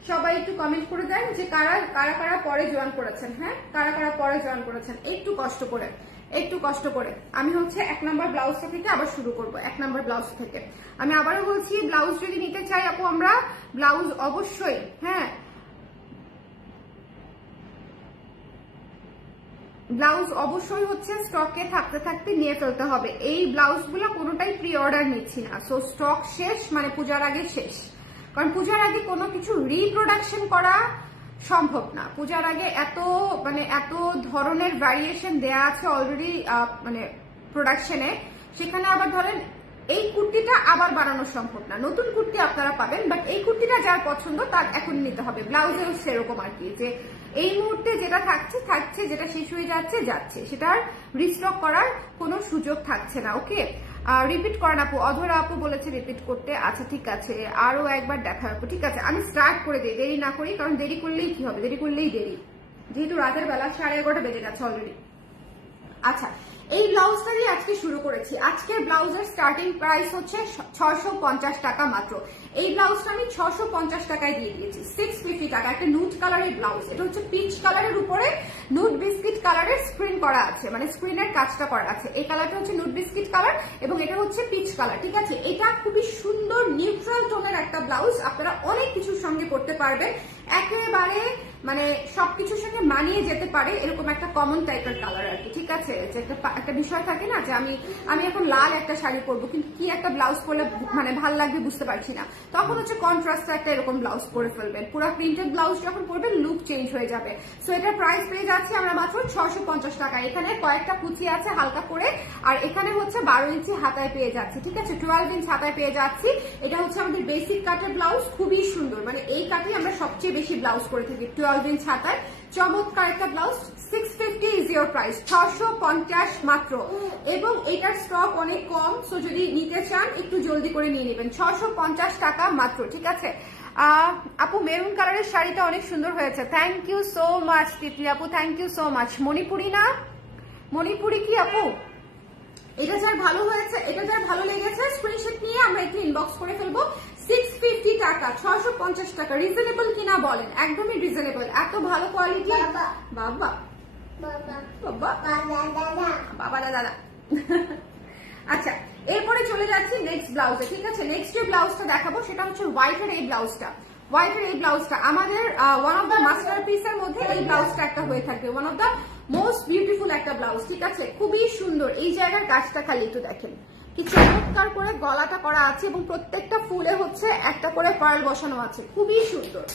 সবাই একটু কমেন্ট করে দেন যে কারা কারা পরে জয়েন করেছেন, হ্যাঁ, কারা কারা পরে জয়েন করেছেন। একটু কষ্ট করে আমি হচ্ছে 1 নম্বর ব্লাউজটা থেকে আবার শুরু করব। 1 নম্বর ব্লাউজ থেকে আমি আবারও বলছি, ব্লাউজ যদি নিতে চাই আপু, আমরা ব্লাউজ অবশ্যই, হ্যাঁ, ব্লাউজ অবশ্যই হচ্ছে স্টকে থাকতে নিয়ে ফেলতে হবে। এই ব্লাউজগুলো কোনোটাই প্রি অর্ডার নিচ্ছি না। সো স্টক শেষ মানে পূজার আগে শেষ, কারণ পূজার আগে কোনো কিছু রিপ্রোডাকশন করা সম্ভব না। পূজার আগে এত ধরনের ভ্যারিয়েশন দেয়া আছে অলরেডি মানে প্রোডাকশনে, সেখানে আবার ধরেন এই কুর্তিটা আবার বানানো সম্ভব না। নতুন কুর্তি আপনারা পাবেন, বাট এই কুর্তিটা যার পছন্দ তার এখন নিতে হবে। ব্লাউজেও সেরকম আর কি, যে এই মুহূর্তে যেটা থাকছে, যেটা শেষ হয়ে যাচ্ছে, সেটার রিস্টক করার কোনো সুযোগ থাকছে না। ওকে, রিপিট করেন আপু। অধরা আপু বলেছে রিপিট করতে। আচ্ছা ঠিক আছে, আরো একবার দেখা আপু। ঠিক আছে, আমি স্টার্ট করে দিই, দেরি না করি, কারণ দেরি করলেই কি হবে, দেরি, যেহেতু রাতের বেলা 11:30 বেজে গেছে অলরেডি। আচ্ছা, এই ব্লাউজটা দিয়ে আজকে শুরু করেছি। আজকের ব্লাউজের স্টার্টিং প্রাইস হচ্ছে 650 টাকা মাত্র। এই ব্লাউজটা আমি 650 টাকায় দিয়ে দিয়েছি, 650 টাকা। একটা নুড কালারের ব্লাউজ, এটা হচ্ছে পিচ কালারের উপরে নুড বিস্কিট কালারের স্ক্রিন করা আছে, মানে স্ক্রিনের কাজটা করা আছে। এই কালারটা হচ্ছে নুড বিস্কিট কালার এবং এটা হচ্ছে পিচ কালার। ঠিক আছে, এটা খুবই সুন্দর নিউট্রাল টোনের একটা ব্লাউজ, আপনারা অনেক কিছুর সঙ্গে করতে পারবেন, একেবারে মানে সবকিছুর সঙ্গে মানিয়ে যেতে পারে, এরকম একটা কমন টাইপের কালার আর কি। ঠিক আছে, যে একটা বিষয় থাকে না যে আমি এখন লাল একটা শাড়ি পরবো, কিন্তু কি একটা ব্লাউজ পরলে মানে ভাল লাগবে বুঝতে পারছি না, তখন হচ্ছে কন্ট্রাস্ট একটা এরকম ব্লাউজ পরে ফেলবেন। পুরো প্রিন্টেড ব্লাউজ যখন পরবেন লুক চেঞ্জ হয়ে যাবে। সো এটার প্রাইস পেয়ে যাচ্ছে আমরা মাত্র 650 টাকা। এখানে কয়েকটা কুচি আছে হালকা করে, আর এখানে হচ্ছে 12 ইঞ্চি হাতায় পেয়ে যাচ্ছি। ঠিক আছে, 12 ইঞ্চ হাতায় পেয়ে যাচ্ছি। এটা হচ্ছে আমাদের বেসিক কাটের ব্লাউজ, খুবই সুন্দর, মানে এই কাটেই আমরা সবচেয়ে বেশি ব্লাউজ করে থাকি। 12 ইঞ্চ হাতায় চমৎকার একটা ব্লাউজ। 650 ইজ ইয়োর প্রাইস, 650 মাত্র। এবং এটার স্টক অনেক কম, সো যদি নিতে চান একটু জলদি করে নিয়ে নেবেন। 650 টাকা মাত্র। ঠিক আছে আপু, মেরুন কালারের শাড়িটা অনেক সুন্দর হয়েছে, thank you so much Titli আপু, thank you so much. Manipuri না, মণিপুরি কি আপু? এটা যার ভালো হয়েছে, এটা যার ভালো লেগেছে স্ক্রিনশট নিয়ে আমরা একটু ইনবক্স করে ফেলবো। 650 টাকা, 650 টাকা। রিজনেবল কিনা বলেন? একদমই রিজনেবল, এত ভালো কোয়ালিটি। বাবা দাদা। আচ্ছা, এরপরে চলে যাচ্ছি নেক্সট ব্লাউজে। ঠিক আছে, নেক্সট যে ব্লাউজটা দেখাবো সেটা হচ্ছে হোয়াইটের এই ব্লাউজটা। আমাদের ওয়ান অফ দ্য মাস্টার পিসের মধ্যে এই ব্লাউজটা একটা হয়ে থাকবে, one of the most beautiful একটা ব্লাউজ। ঠিক আছে, খুবই সুন্দর। এই জায়গার কাজটা খালি একটু দেখেন, কি চমৎকার করে গলাটা করা আছে এবং প্রত্যেকটা ফুলে হচ্ছে একটা করে পার্ল বসানো আছে, খুবই সুন্দর,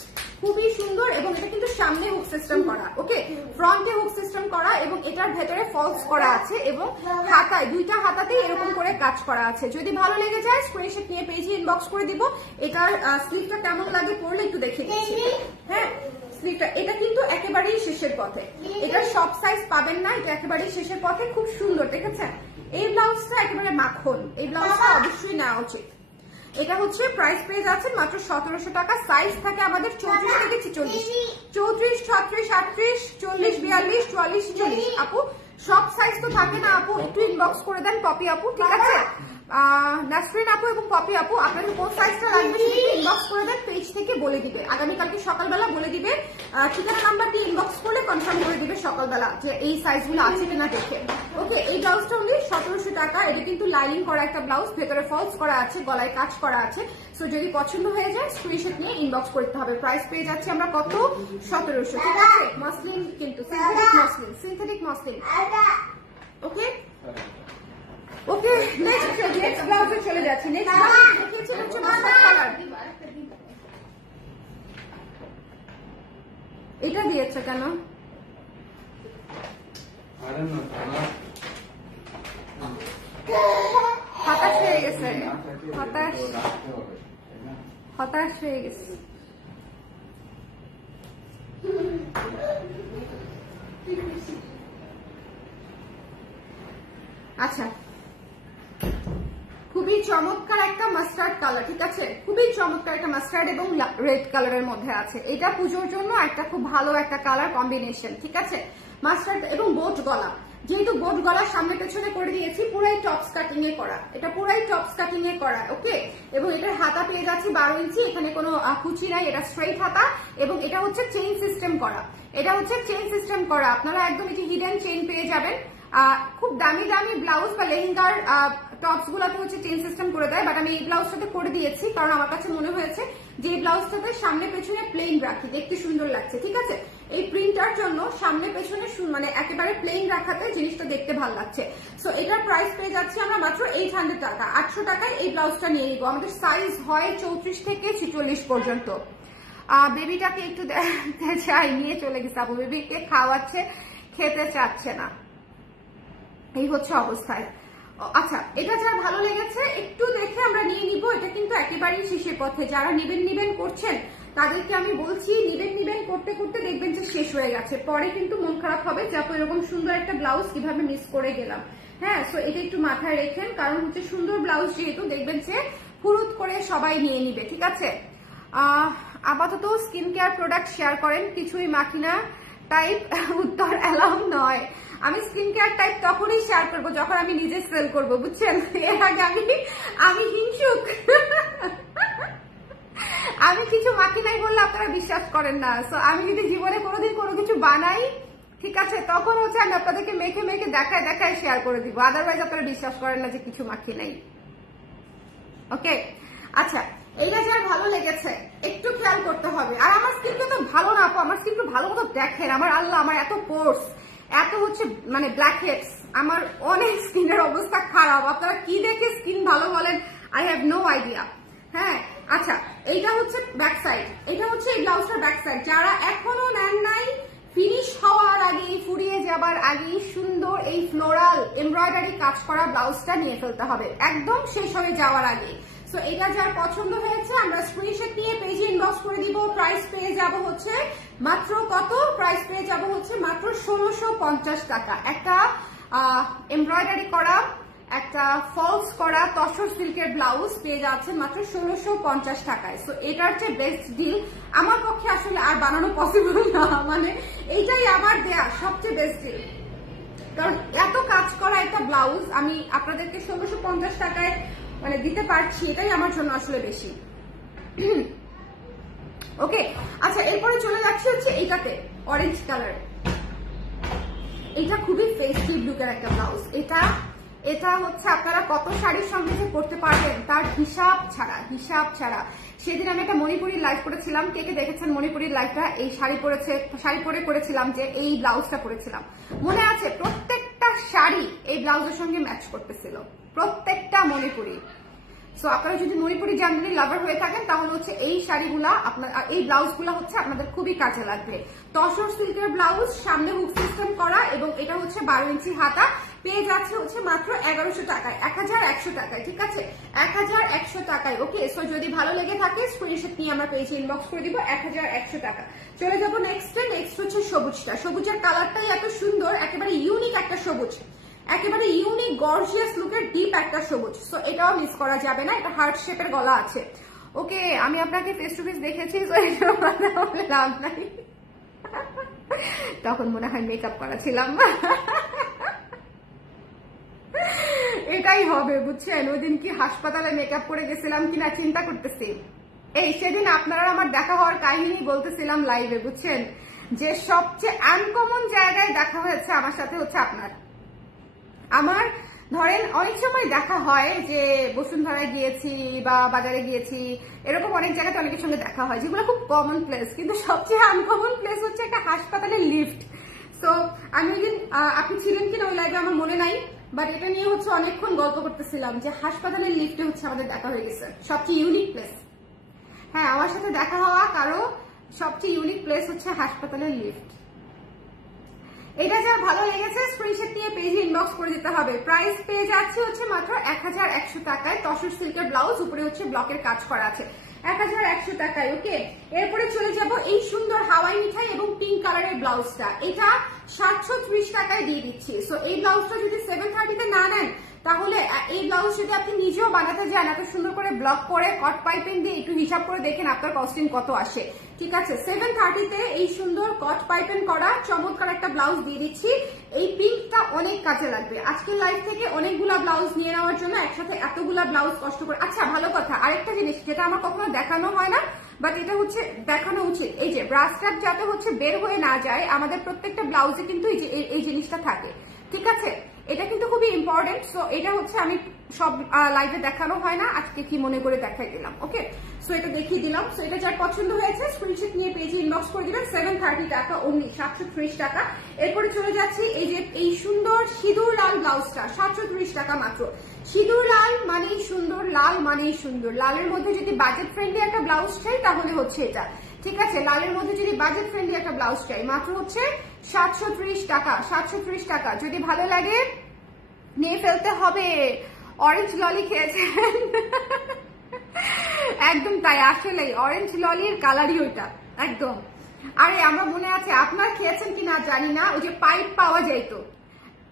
খুবই সুন্দর। এবং এটা কিন্তু সামনে হুক সিস্টেম করা, ওকে, ফ্রন্টে হুক সিস্টেম করা এবং এটার ভেতরে ফলস করা আছে এবং হাতায়, দুইটা হাতাতেই এরকম করে কাজ করা আছে। যদি ভালো লেগে যায় স্ক্রিনশট নিয়ে পেজে ইনবক্স করে দিব। এটার স্লিভটা কেমন লাগে পরলে একটু দেখে দিচ্ছি। হ্যাঁ, স্লিভটা এটা কিন্তু একেবারেই শেষের পথে, এটার সব সাইজ পাবেন না, এটা একেবারেই শেষের পথে, খুব সুন্দর। দেখেছেন এই ব্লাউজটা একেবারে মাখন, এই ব্লাউজটা অবশ্যই নেওয়া উচিত। এটা হচ্ছে প্রাইস পেয়ে যাচ্ছেন মাত্র 1700 টাকা। সাইজ থাকে আমাদের 34 থেকে 46, 34, 36, 38, 40, 42, 44, 40। আপু সব সাইজ তো থাকে না আপু, একটু ইনবক্স করে দেন পপি আপু। ঠিক আছে, নাসরিন আপু এবং পপি আপু, আপনাদের কোন সাইজটা লাগবে সেটা ইনবক্স করে দেন, পেজ থেকে বলে দিবে। আগামীকালকে সকালবেলা বলে দিবে, ঠিকানা নাম্বার দিয়ে ইনবক্স করলে কনফার্ম করে দিবে সকালবেলা যে এই সাইজগুলো আছে কিনা দেখে। ওকে, এই ব্লাউজটা অনলি 1700 টাকা। এটা কিন্তু লাইনিং করা একটা ব্লাউজ, ভেতরে ফলস করা আছে, গলায় কাজ করা আছে। সো যদি পছন্দ হয়ে যায় স্ক্রিনশট নিয়ে ইনবক্স করতে হবে। প্রাইস পেয়ে যাচ্ছে আমরা কত? 1700। ঠিক আছে, মসলিন কিন্তু সিনথেটিক মসলিন। ওকে ওকে, নেক্সট ব্লাউজে চলে যাচ্ছি। নেক্সট ব্লাউজ দেখিয়েছি হচ্ছে মাস্টার্ড কালার। এটা দিয়েছে কেন? হতাশ হয়ে গেছে, হতাশ হয়ে গেছে। আচ্ছা, খুবই চমৎকার একটা মাস্টার্ড কালার, ঠিক আছে, খুবই চমৎকার একটা মাস্টার্ড এবং রেড কালারের মধ্যে আছে। এটা পুজোর জন্য একটা খুব ভালো একটা কালার কম্বিনেশন, ঠিক আছে। মাস্টার্ড এবং বোট গলা, যেহেতু বোট গলার সামনে পেছনে করে দিয়েছি, পুরাই টপস কাটিং এ করা, এটা পুরাই টপস কাটিং এ করা, ওকে। এবং এটার হাতা পেয়ে যাচ্ছি 12 ইঞ্চি, এখানে কোনো কুচি নাই, এটা স্ট্রেট হাতা এবং এটা হচ্ছে চেইন সিস্টেম করা, এটা হচ্ছে চেইন সিস্টেম করা। আপনারা একদম এই যে হিডেন চেইন পেয়ে যাবেন। খুব দামি দামি ব্লাউজ বা লেহেঙ্গার টপস গুলাতে হচ্ছে চেইন সিস্টেম করে দেয়, বাট আমি এই ব্লাউজটাতে করে দিয়েছি কারণ আমার কাছে মনে হয়েছে যে এই ব্লাউজটাতে সামনে পেছনে প্লেন রাখি, দেখতে সুন্দর লাগছে, ঠিক আছে। এই প্রিন্টার জন্য সামনে পেছনে মানে একেবারে প্লেন রাখাতে জিনিসটা দেখতে ভালো লাগছে। সো এটার প্রাইস পেয়ে যাচ্ছি আমরা মাত্র 800 টাকা। 800 টাকায় এই ব্লাউজটা নিয়ে নিবো। আমাদের সাইজ হয় 34 থেকে 46 পর্যন্ত। বেবিটাকে একটু দেখতে চাই, নিয়ে চলে গেছে আপু, বেবিকে খাওয়াচ্ছে, খেতে চাচ্ছে না, এই হচ্ছে অবস্থায়। আচ্ছা, এটা যা ভালো লেগেছে একটু দেখে আমরা নিয়ে নিব। এটা কিন্তু একেবারেই শেষের পথে, যারা নিবেন করছেন তাদেরকে আমি বলছি নিবেন করতে করতে দেখবেন যে শেষ হয়ে গেছে, পরে কিন্তু মন খারাপ হবে যে আপু এরকম সুন্দর একটা ব্লাউজ কিভাবে মিস করে গেলাম। হ্যাঁ, সো এটা একটু মাথায় রেখেন, কারণ হচ্ছে সুন্দর ব্লাউজ যেহেতু দেখবেন যে হুরুত করে সবাই নিয়ে নিবে, ঠিক আছে। আপাতত স্কিন কেয়ার প্রোডাক্ট শেয়ার করেন, কিছুই মাখি না টাইপ উত্তর অ্যালাউ নয়। আমি স্কিন কেয়ার টাইপ তখনই শেয়ার করবো যখন আমি নিজে সেল করবো, বুঝছেন। এর আগে আমি হিংসুক, আমি কিছু মাখি নাই বললে আপনারা বিশ্বাস করেন না। সো আমি যদি জীবনে কোনোদিন কোনো কিছু বানাই, ঠিক আছে, তখন হচ্ছে আমি আপনাদেরকে মেখে দেখায় শেয়ার করে দিব, আদারওয়াইজ আপনারা বিশ্বাস করেন না যে কিছু মাখি নাই, ওকে। আচ্ছা, এইটা যার ভালো লেগেছে একটু খেয়াল করতে হবে। আর আমার স্কিনটা তো ভালো না আপু, আমার স্কিন ভালো মতো দেখেন, আমার আল্লাহ, আমার এত পোর্স, এত হচ্ছে মানে ব্ল্যাক হেডস, আমার অনেক স্কিনের অবস্থা খারাপ। আপনারা কি দেখে স্কিন ভালো বলেন, আই হ্যাভ নো আইডিয়া। হ্যাঁ, আচ্ছা, এইটা হচ্ছে ব্যাক সাইড, এটা হচ্ছে এই ব্লাউজটার ব্যাক সাইড। যারা এখনো নেন নাই, ফিনিশ হওয়ার আগে, ফুরিয়ে যাবার আগে সুন্দর এই ফ্লোরাল এমব্রয়ডারি কাজ করা ব্লাউজটা নিয়ে ফেলতে হবে একদম শেষ হয়ে যাওয়ার আগে। সো এটা যার পছন্দ হয়েছে আমরা স্ক্রিনশট নিয়ে পেজে ইনবক্স করে দিব। প্রাইস পেয়ে যাব হচ্ছে মাত্র কত, প্রাইস পেয়ে যাব হচ্ছে মাত্র 1650 টাকা। একটা এমব্রয়ডারি করা, একটা ফলস করা তসর সিল্কের ব্লাউজ পেয়ে যাচ্ছে মাত্র 1650 টাকায়। সো এটা হচ্ছে বেস্ট ডিল আমার পক্ষে, আসলে আর বানানো পসিবল না, মানে এইটাই আমার দেয়া সবচেয়ে বেস্ট ডিল। কারণ এত কাজ করা একটা ব্লাউজ আমি আপনাদেরকে 1650 টাকায় মানে দিতে পারছি, এটাই আমার জন্য আসলে বেশি, ওকে। আচ্ছা, এরপরে চলে যাচ্ছে হচ্ছে এইটাতে, অরেঞ্জ কালার। এটা খুবই ফেস্টিভ লুকের একটা ব্লাউজ। এটা হচ্ছে আপনারা কত শাড়ির সঙ্গে যে পরতে পারবেন তার হিসাব ছাড়া। সেদিন আমি একটা মণিপুরির লাইভ করেছিলাম, কে দেখেছেন মণিপুরির লাইভটা? এই শাড়ি পরে করেছিলাম, যে এই ব্লাউজটা পরেছিলাম, মনে আছে? প্রত্যেকটা শাড়ি এই ব্লাউজের সঙ্গে ম্যাচ করতেছিল, প্রত্যেকটা মণিপুরি। সো আপনারা যদি মণিপুরি জামদানি লাভার হয়ে থাকেন তাহলে হচ্ছে এই শাড়িগুলা আপনার, এই ব্লাউজগুলা হচ্ছে আপনাদের খুবই কাজে লাগবে। তসর সিল্কের ব্লাউজ, সামনে হুক সিস্টেম করা এবং এটা হচ্ছে 12 ইঞ্চি হাতা, পেয়ে যাচ্ছে হচ্ছে মাত্র 1100 টাকায়, 1100 টাকায়, ঠিক আছে, 1100 টাকায়, ওকে। সো যদি ভালো লেগে থাকে স্ক্রিনশট নিয়ে আমরা পেজে ইনবক্স করে দিব, 1100 টাকা। চলে যাবো নেক্সট হচ্ছে সবুজটা। সবুজের কালারটাই এত সুন্দর, একেবারে ইউনিক একটা সবুজ, একেবারে ইউনিক গর্জিয়াস লুকের ডিপ একটা সবুজ। সো এটাও মিস করা যাবে না, এটা হার্ট শেপের গলা আছে, ওকে। আমি আপনাকে ফেস টু ফেস দেখেছি, তো এটা লাভ নাই, তখন মনে হয় মেকআপ করা ছিলাম, এটাই হবে, বুঝছেন। ওই দিন কি হাসপাতালে মেকআপ করে গেছিলাম কিনা চিন্তা করতেছি। এই সেদিন আপনারা আমার দেখা হওয়ার কাহিনী বলতেছিলাম লাইভে, বুঝছেন, যে সবচেয়ে আনকমন জায়গায় দেখা হয়েছে আমার সাথে হচ্ছে আপনার। আমার ধরেন অনেক সময় দেখা হয় যে বসুন্ধরায় গিয়েছি বা বাজারে গিয়েছি, এরকম অনেক জায়গাতে অনেকের সঙ্গে দেখা হয় যেগুলো খুব কমন প্লেস, কিন্তু সবচেয়ে আনকমন প্লেস হচ্ছে একটা হাসপাতালের লিফট। সো আমি ওই দিন, আপনি ছিলেন কিনা ওই লাইভে আমার মনে নাই, বাট এটা নিয়ে হচ্ছে অনেকক্ষণ গল্প করতেছিলাম যে হাসপাতালের লিফটে হচ্ছে আমাদের দেখা হয়ে গেছে, সবচেয়ে ইউনিক প্লেস। হ্যাঁ, আমার সাথে দেখা হওয়া কারো সবচেয়ে ইউনিক প্লেস হচ্ছে হাসপাতালের লিফট। এটা যার ভালো লেগেছে স্ক্রিনশট নিয়ে পেজে ইনবক্স করে দিতে হবে। প্রাইস পেয়ে যাচ্ছে হচ্ছে মাত্র 1100 টাকায়, তসর সিল্কের ব্লাউজ, উপরে হচ্ছে ব্লকের কাজ করা আছে। 1100 টাকায়। ওকে, এরপরে চলে যাব এই সুন্দর হাওয়াই মিঠাই এবং পিঙ্ক কালারের ব্লাউজটা, এটা 730 টাকায় দিয়ে দিচ্ছি। সো এই ব্লাউজটা যদি 730 তে না নেন, তাহলে এই ব্লাউজ যদি আপনি নিজেও বানাতে যান এত সুন্দর করে ব্লক করে কট পাইপিং দিয়ে, একটু হিসাব করে দেখেন আপনার কস্টিং কত আসে। ঠিক আছে, 730 তে এই সুন্দর কট পাইপিং করা চমৎকার একটা ব্লাউজ দিয়ে দিচ্ছি। এই পিঙ্কটা অনেক কাজে লাগবে। আজকের লাইফ থেকে অনেকগুলা ব্লাউজ নিয়ে নেওয়ার জন্য একসাথে এতগুলা ব্লাউজ কষ্ট করে। আচ্ছা, ভালো কথা, আরেকটা জিনিস যেটা আমার কখনো দেখানো হয় না, বাট এটা হচ্ছে দেখানো উচিত, এই যে ব্রাশ ট্যাপ যাতে হচ্ছে বের হয়ে না যায়, আমাদের প্রত্যেকটা ব্লাউজে কিন্তু এই জিনিসটা থাকে। ঠিক আছে, এটা কিন্তু খুবই ইম্পর্টেন্ট। সো এটা হচ্ছে আমি সব লাইভে দেখানো হয় না, আজকে কি মনে করে দেখাই দিলাম। ওকে, সো এটা দেখিয়ে দিলাম। সো এটা যার পছন্দ হয়েছে স্ক্রিনশট নিয়ে পেজে ইনবক্স করে দিবেন। 730 টাকা অনলি, 730 টাকা। এরপরে চলে যাচ্ছি এই যে এই সুন্দর সিঁদুর লাল ব্লাউজটা, 730 টাকা মাত্র। সিঁদুর লাল মানেই সুন্দর, লাল মানেই সুন্দর। লালের মধ্যে যদি বাজেট ফ্রেন্ডলি একটা ব্লাউজ চাই তাহলে হচ্ছে এটা। ঠিক আছে, লালের মধ্যে যদি বাজেট ফ্রেন্ডলি একটা ব্লাউজ চাই, মাত্র হচ্ছে 730 টাকা। 730 টাকা। যদি ভালো লাগে নিয়ে ফেলতে হবে। অরেঞ্জ ললি খেয়েছেন? একদম তাই, আসলে অরেঞ্জ ললির কালারই ওইটা একদম। আরে আমরা মনে আছে, আপনার খেয়েছেন কিনা জানি না, ওই যে পাইপ পাওয়া যাইতো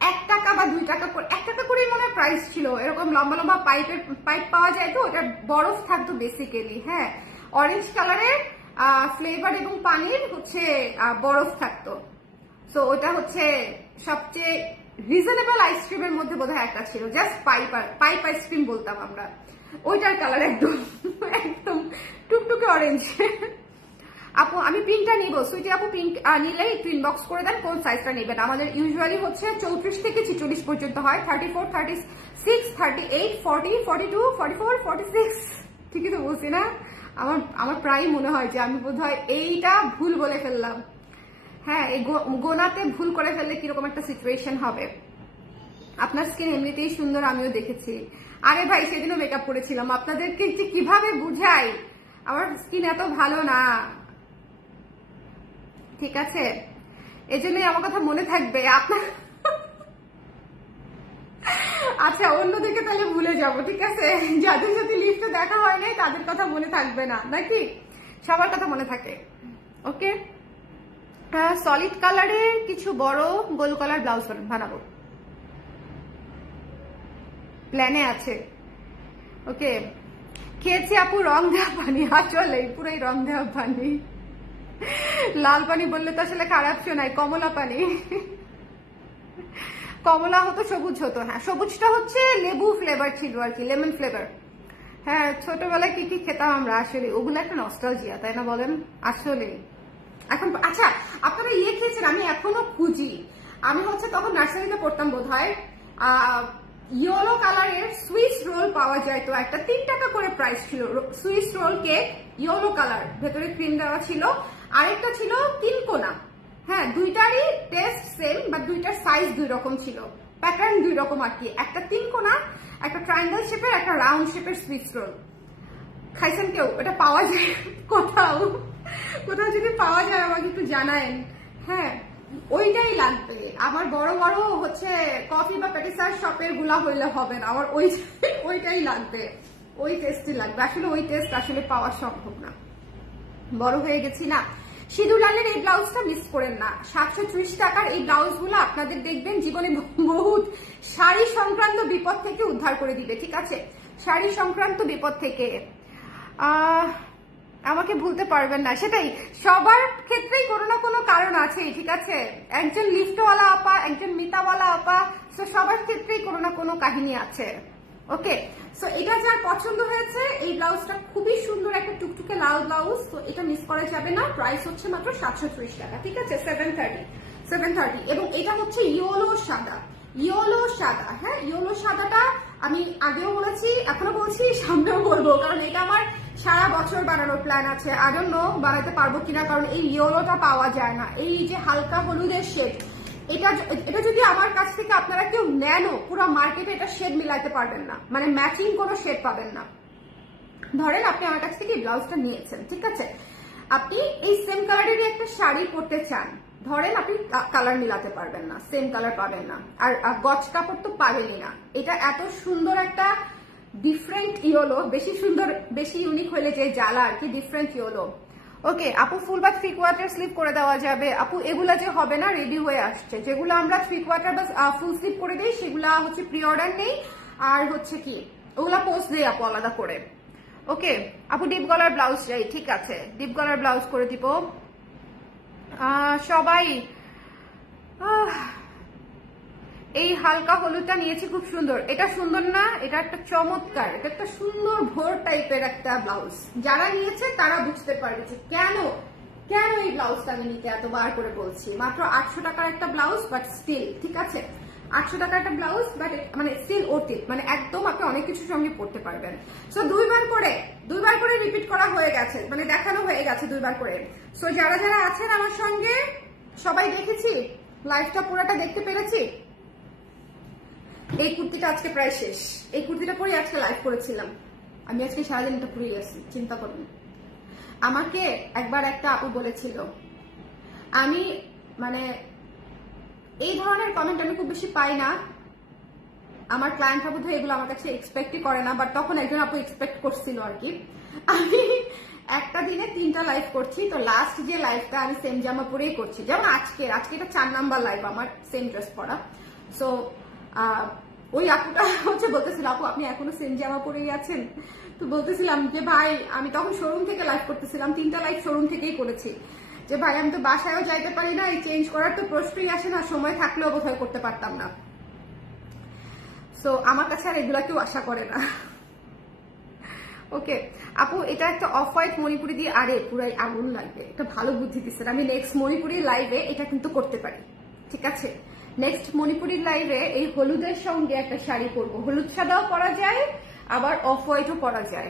1 টাকা বা 2 টাকা করে, 1 টাকা করে মনে হয় প্রাইস ছিল, এরকম লম্বা লম্বা পাইপ পাওয়া যায়। তো ওটা বরফ থাকতো বেসিক্যালি। হ্যাঁ, অরেঞ্জ কালারের ফ্লেভার এবং পানির হচ্ছে বরফ থাকতো। সো ওটা হচ্ছে সবচেয়ে রিজনেবল আইসক্রিমের মধ্যে বোধহয় একটা ছিল, জাস্ট পাইপ আইসক্রিম বলতাম আমরা। ওইটার কালার একদম একদম টুকটুকে অরেঞ্জ। আপু আমি পিঙ্কটা নিব, সুইটি আপু পিঙ্ক নিলে একটু ইনবক্স করে দেন কোন সাইজটা নেবেন। আমাদের ইউজুয়ালি হচ্ছে 34 থেকে 46 পর্যন্ত হয়, 34, 36, 38, 40, 42, 44, 46। ঠিকই তো বলছি না? আমার প্রায় মনে হয় যে আমি বোধহয় এইটা ভুল বলে ফেললাম। হ্যাঁ, এই গোনাতে ভুল করে ফেললে কিরকম একটা সিচুয়েশন হবে। আপনার স্কিন এমনিতেই সুন্দর, আমিও দেখেছি। আরে ভাই, সেদিনও মেকআপ করেছিলাম, আপনাদেরকে কিভাবে বুঝাই আমার স্কিন এত ভালো না। ঠিক আছে, এজন্যই আমার কথা মনে থাকবে আপনার। আচ্ছা, অন্যদিকে তাহলে ভুলে যাব। ঠিক আছে, যাদের সাথে লিফটে দেখা হয় নাই তাদের কথা মনে থাকবে না, নাকি সবার কথা মনে থাকে। ওকে, সলিড কালারের কিছু বড় গোল কালার ব্লাউজ বানাবো, প্ল্যানে আছে। ওকে, খেয়েছি আপু রং দেওয়া পানি, আসলে পুরাই রং দেওয়া পানি। লাল পানি বললে তো আসলে খারাপ শোনায়, কমলা পানি। কমলা হতো, সবুজ হতো। হ্যাঁ, সবুজটা হচ্ছে লেবু ফ্লেভার ছিল আর কি, লেমন ফ্লেভার। হ্যাঁ, ছোটবেলায় কি কি খেতাম আমরা, আসলে ওগুলো একটা নস্টালজিয়া, তাই না বলেন? আসলে এখন আচ্ছা, আপনারা ইয়ে খেয়েছেন, আমি এখনো খুঁজি। আমি হচ্ছে তখন নার্সারিতে পড়তাম বোধহয়, ইয়েলো কালারের সুইস রোল পাওয়া যায়, তো একটা 3 টাকা করে প্রাইস ছিল। Swiss roll cake, yellow colour, ভেতরে ক্রিম দেওয়া ছিল। আরেকটা ছিল 3 কোনা। হ্যাঁ, দুইটারই টেস্ট সেম, বাট দুইটার সাইজ 2 রকম ছিল, প্যাটার্ন 2 রকম আর কি। একটা 3 কোনা, একটা ট্রায়াঙ্গেল শেপের, একটা রাউন্ড শেপের সুইস রোল। খাইছেন কেউ? এটা পাওয়া যায় কোথাও? কোথাও যদি পাওয়া যায় আমাকে একটু জানায়েন। হ্যাঁ, ওইটাই লাগবে আমার। বড় বড় হচ্ছে কফি বা প্যাটিসার শপের গুলা হইলে হবে না, আমার ওইটাই লাগবে, ওই টেস্টই লাগবে। আসলে ওই টেস্ট আসলে পাওয়া সম্ভব না, বড় হয়ে গেছি না। সিঁদুর লালের এই ব্লাউজটা মিস করেন না। 730 টাকার এই ব্লাউজ গুলো আপনাদের দেখবেন জীবনে বহুত শাড়ি সংক্রান্ত বিপদ থেকে উদ্ধার করে দিবে। ঠিক আছে, শাড়ি সংক্রান্ত বিপদ থেকে আমাকে ভুলতে পারবেন না, সেটাই। সবার ক্ষেত্রেই কোনো না কোনো কারণ আছেই। ঠিক আছে, একজন লিফটওয়ালা আপা, একজন মিতাওয়ালা আপা, তো সবার ক্ষেত্রেই কোনো না কোনো কাহিনী আছে। ওকে, সো এটা যার পছন্দ হয়েছে, এই ব্লাউজটা খুবই সুন্দর, একটা টুকটুকে লাল ব্লাউজ, তো এটা মিস করা যাবে না। প্রাইস হচ্ছে মাত্র 730 টাকা। ঠিক আছে, 730। এবং এটা হচ্ছে ইয়েলো সাদা, ইয়েলো সাদা। হ্যাঁ, ইয়েলো সাদাটা আমি আগেও বলেছি, এখনো বলছি, সামনেও বলবো, কারণ এটা আমার সারা বছর বানানোর প্ল্যান আছে। আই ডোন্ট নো বানাতে পারবো কিনা, কারণ এই ইয়েলোটা পাওয়া যায় না। এই যে হালকা হলুদের শেড, এটা যদি আমার কাছ থেকে আপনারা কেউ নেনও, পুরো মার্কেটে এটা শেড মিলাইতে পারবেন না, মানে ম্যাচিং কোনো শেড পাবেন না। ধরেন আপনি আমার কাছ থেকে এই ব্লাউজটা নিয়েছেন, ঠিক আছে, আপনি এই সেম কালারেরই একটা শাড়ি পরতে চান, ধরেন আপনি কালার মিলাতে পারবেন না, সেম কালার পাবেন না, আর গজ কাপড় তো পাবেনই না। এটা এত সুন্দর একটা ডিফারেন্ট ইয়েলো, বেশি সুন্দর বেশি ইউনিক হলে যে জ্বালা আর কি, ডিফারেন্ট ইয়েলো। ওকে আপু ফুল বা 3/4 স্লিপ করে দেওয়া যাবে আপু? এগুলা যে হবে না রেডি হয়ে আসছে, যেগুলো আমরা 3/4 বা ফুল স্লিপ করে দিই সেগুলা হচ্ছে প্রি অর্ডার নেই, আর হচ্ছে কি ওগুলা পোস্ট দিই আপু আলাদা করে। ওকে আপু ডিপ গলার ব্লাউজ চাই, ঠিক আছে ডিপ গলার ব্লাউজ করে দিব। সবাই এই হালকা হলুদটা নিয়েছি, খুব সুন্দর, এটা সুন্দর না? এটা একটা চমৎকার, এটা একটা সুন্দর ভোর টাইপের একটা ব্লাউজ। যারা নিয়েছে তারা বুঝতে পারবে যে কেন কেন এই ব্লাউজটা আমি নিতে এতবার করে বলছি। মাত্র 800 টাকার একটা ব্লাউজ, বাট স্টিল ঠিক আছে, 800 টাকার একটা ব্লাউজ, বাট মানে স্টিল ওটি, মানে একদম আপনি অনেক কিছুর সঙ্গে পড়তে পারবেন। সো দুইবার করে রিপিট করা হয়ে গেছে, মানে দেখানো হয়ে গেছে দুইবার করে। সো যারা যারা আছেন আমার সঙ্গে সবাই দেখেছি, লাইভটা পুরোটা দেখতে পেরেছি। এই কুর্তিটা আজকে প্রায় শেষ, এই কুর্তিটা পরে আজকে লাইভ করেছিলাম আমি, আজকে সারাদিন এটা পরে আছি, চিন্তা করুন। আমাকে একবার একটা আপু বলেছিল, আমি মানে এই ধরনের কমেন্ট আমি খুব বেশি পাই না, আমার ক্লায়েন্টরা বোধহয় এগুলো আমার কাছে এক্সপেক্টই করে না, বাট তখন একজন আপু এক্সপেক্ট করছিল আর কি। আমি একটা দিনে 3টা লাইভ করছি, তো লাস্ট যে লাইভটা আমি সেম জামা পরেই করছি, যেমন আজকে এটা 4 নাম্বার লাইভ আমার সেম ড্রেস পরা। সো ওই আপুটা হচ্ছে বলতেছিল, আপু আপনি এখনো সেম জামা পরেই আছেন? তো বলতেছিলাম যে ভাই আমি তখন শোরুম থেকে লাইভ করতেছিলাম, 3টা লাইভ শোরুম থেকেই করেছি, যে ভাই আমি তো বাসায়ও যাইতে পারি না, এই চেঞ্জ করার তো প্রশ্নই আসে না, সময় থাকলেও বোধহয় করতে পারতাম না। সো আমার কাছে আর এগুলা কেউ আশা করে না। ওকে আপু এটা একটা অফ হোয়াইট মণিপুরি দিয়ে, আরে পুরাই আগুন লাগবে, একটা ভালো বুদ্ধি দিচ্ছেন। আমি নেক্সট মণিপুরি লাইভে এটা কিন্তু করতে পারি, ঠিক আছে? নেক্সট মণিপুরির লাইভে এই হলুদের সঙ্গে একটা শাড়ি পরবো, হলুদ সাদাও পরা যায় আবার অফ হোয়াইটও পরা যায়,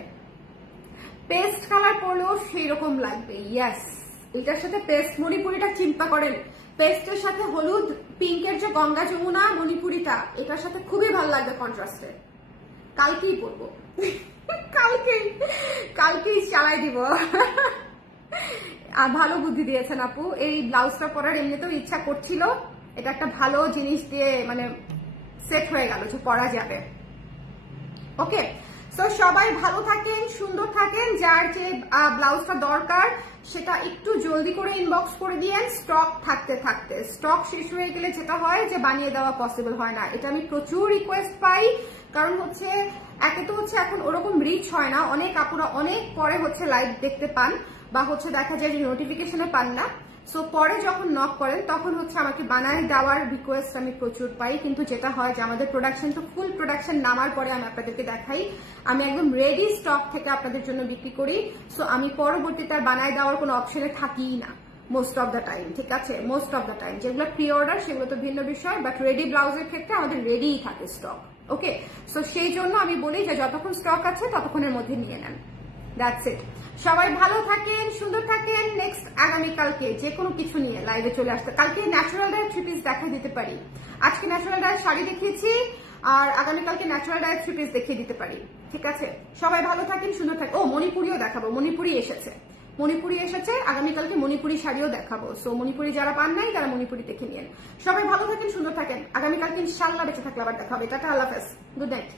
পেস্ট কালার পরলেও সেই রকম লাগবে। ইয়াস এটার সাথে পেস্ট মণিপুরিটা চিন্তা করেন, পেস্টের সাথে হলুদ পিঙ্কের যে গঙ্গা যমুনা মণিপুরিটা, এটার সাথে খুবই ভালো লাগবে কন্ট্রাস্টে। কালকেই পরবো, কালকেই চালাই দিব। আর ভালো বুদ্ধি দিয়েছেন আপু, এই ব্লাউজটা পরার এমনিতেও ইচ্ছা করছিল, এটা একটা ভালো জিনিস দিয়ে মানে সেট হয়ে গেল যে পরা যাবে। ওকে সো সবাই ভালো থাকেন, সুন্দর থাকেন, যার যে ব্লাউজটা দরকার সেটা একটু জলদি করে ইনবক্স করে দিয়েন, স্টক থাকতে থাকতে। স্টক শেষ হয়ে গেলে যেটা হয় যে বানিয়ে দেওয়া পসিবল হয় না, এটা আমি প্রচুর রিকোয়েস্ট পাই, কারণ হচ্ছে একে তো হচ্ছে এখন ওরকম রিচ হয় না, অনেক আপুরা অনেক পরে হচ্ছে লাইভ দেখতে পান, বা হচ্ছে দেখা যায় যে নোটিফিকেশনে পান না। সো পরে যখন নক করেন তখন হচ্ছে আমাকে বানায় দেওয়ার রিকোয়েস্ট আমি প্রচুর পাই, কিন্তু যেটা হয় যে আমাদের প্রোডাকশন তো ফুল প্রোডাকশন নামার পরে আমি আপনাদেরকে দেখাই, আমি একদম রেডি স্টক থেকে আপনাদের জন্য বিক্রি করি। সো আমি পরবর্তীতে আর বানায় দেওয়ার কোনো অপশনে থাকিই না মোস্ট অফ দ্য টাইম, ঠিক আছে? মোস্ট অফ দ্য টাইম যেগুলো প্রি অর্ডার সেগুলো তো ভিন্ন বিষয়, বাট রেডি ব্লাউজের ক্ষেত্রে আমাদের রেডিই থাকে স্টক। ওকে সো সেই জন্য আমি বলি যে যতক্ষণ স্টক আছে ততক্ষণের মধ্যে নিয়ে নেন, দ্যাটস ইট। সবাই ভালো থাকেন, সুন্দর থাকেন। নেক্সট আগামীকালকে যে কোনো কিছু নিয়ে লাইভে চলে আসতে, কালকে ন্যাচারাল ডায়ের 3 পিস দেখা দিতে পারি, আজকে ন্যাচারাল ডায়ের শাড়ি দেখিয়েছি, আর আগামীকালকে ন্যাচারাল ডায়ের 3 পিস দেখিয়ে দিতে পারি, ঠিক আছে? সবাই ভালো থাকেন, সুন্দর থাকেন। ও মণিপুরিও দেখাবো, মণিপুরি এসেছে, আগামীকালকে মণিপুরি শাড়িও দেখাবো। সো মণিপুরি যারা পান নাই তারা মণিপুরি দেখে নিন। সবাই ভালো থাকেন, সুন্দর থাকেন, আগামীকালকে ইনশাআল্লাহ বেঁচে থাকলে আবার দেখা হবে। টাটা, আল্লাহ হাফেজ, গুড নাইট।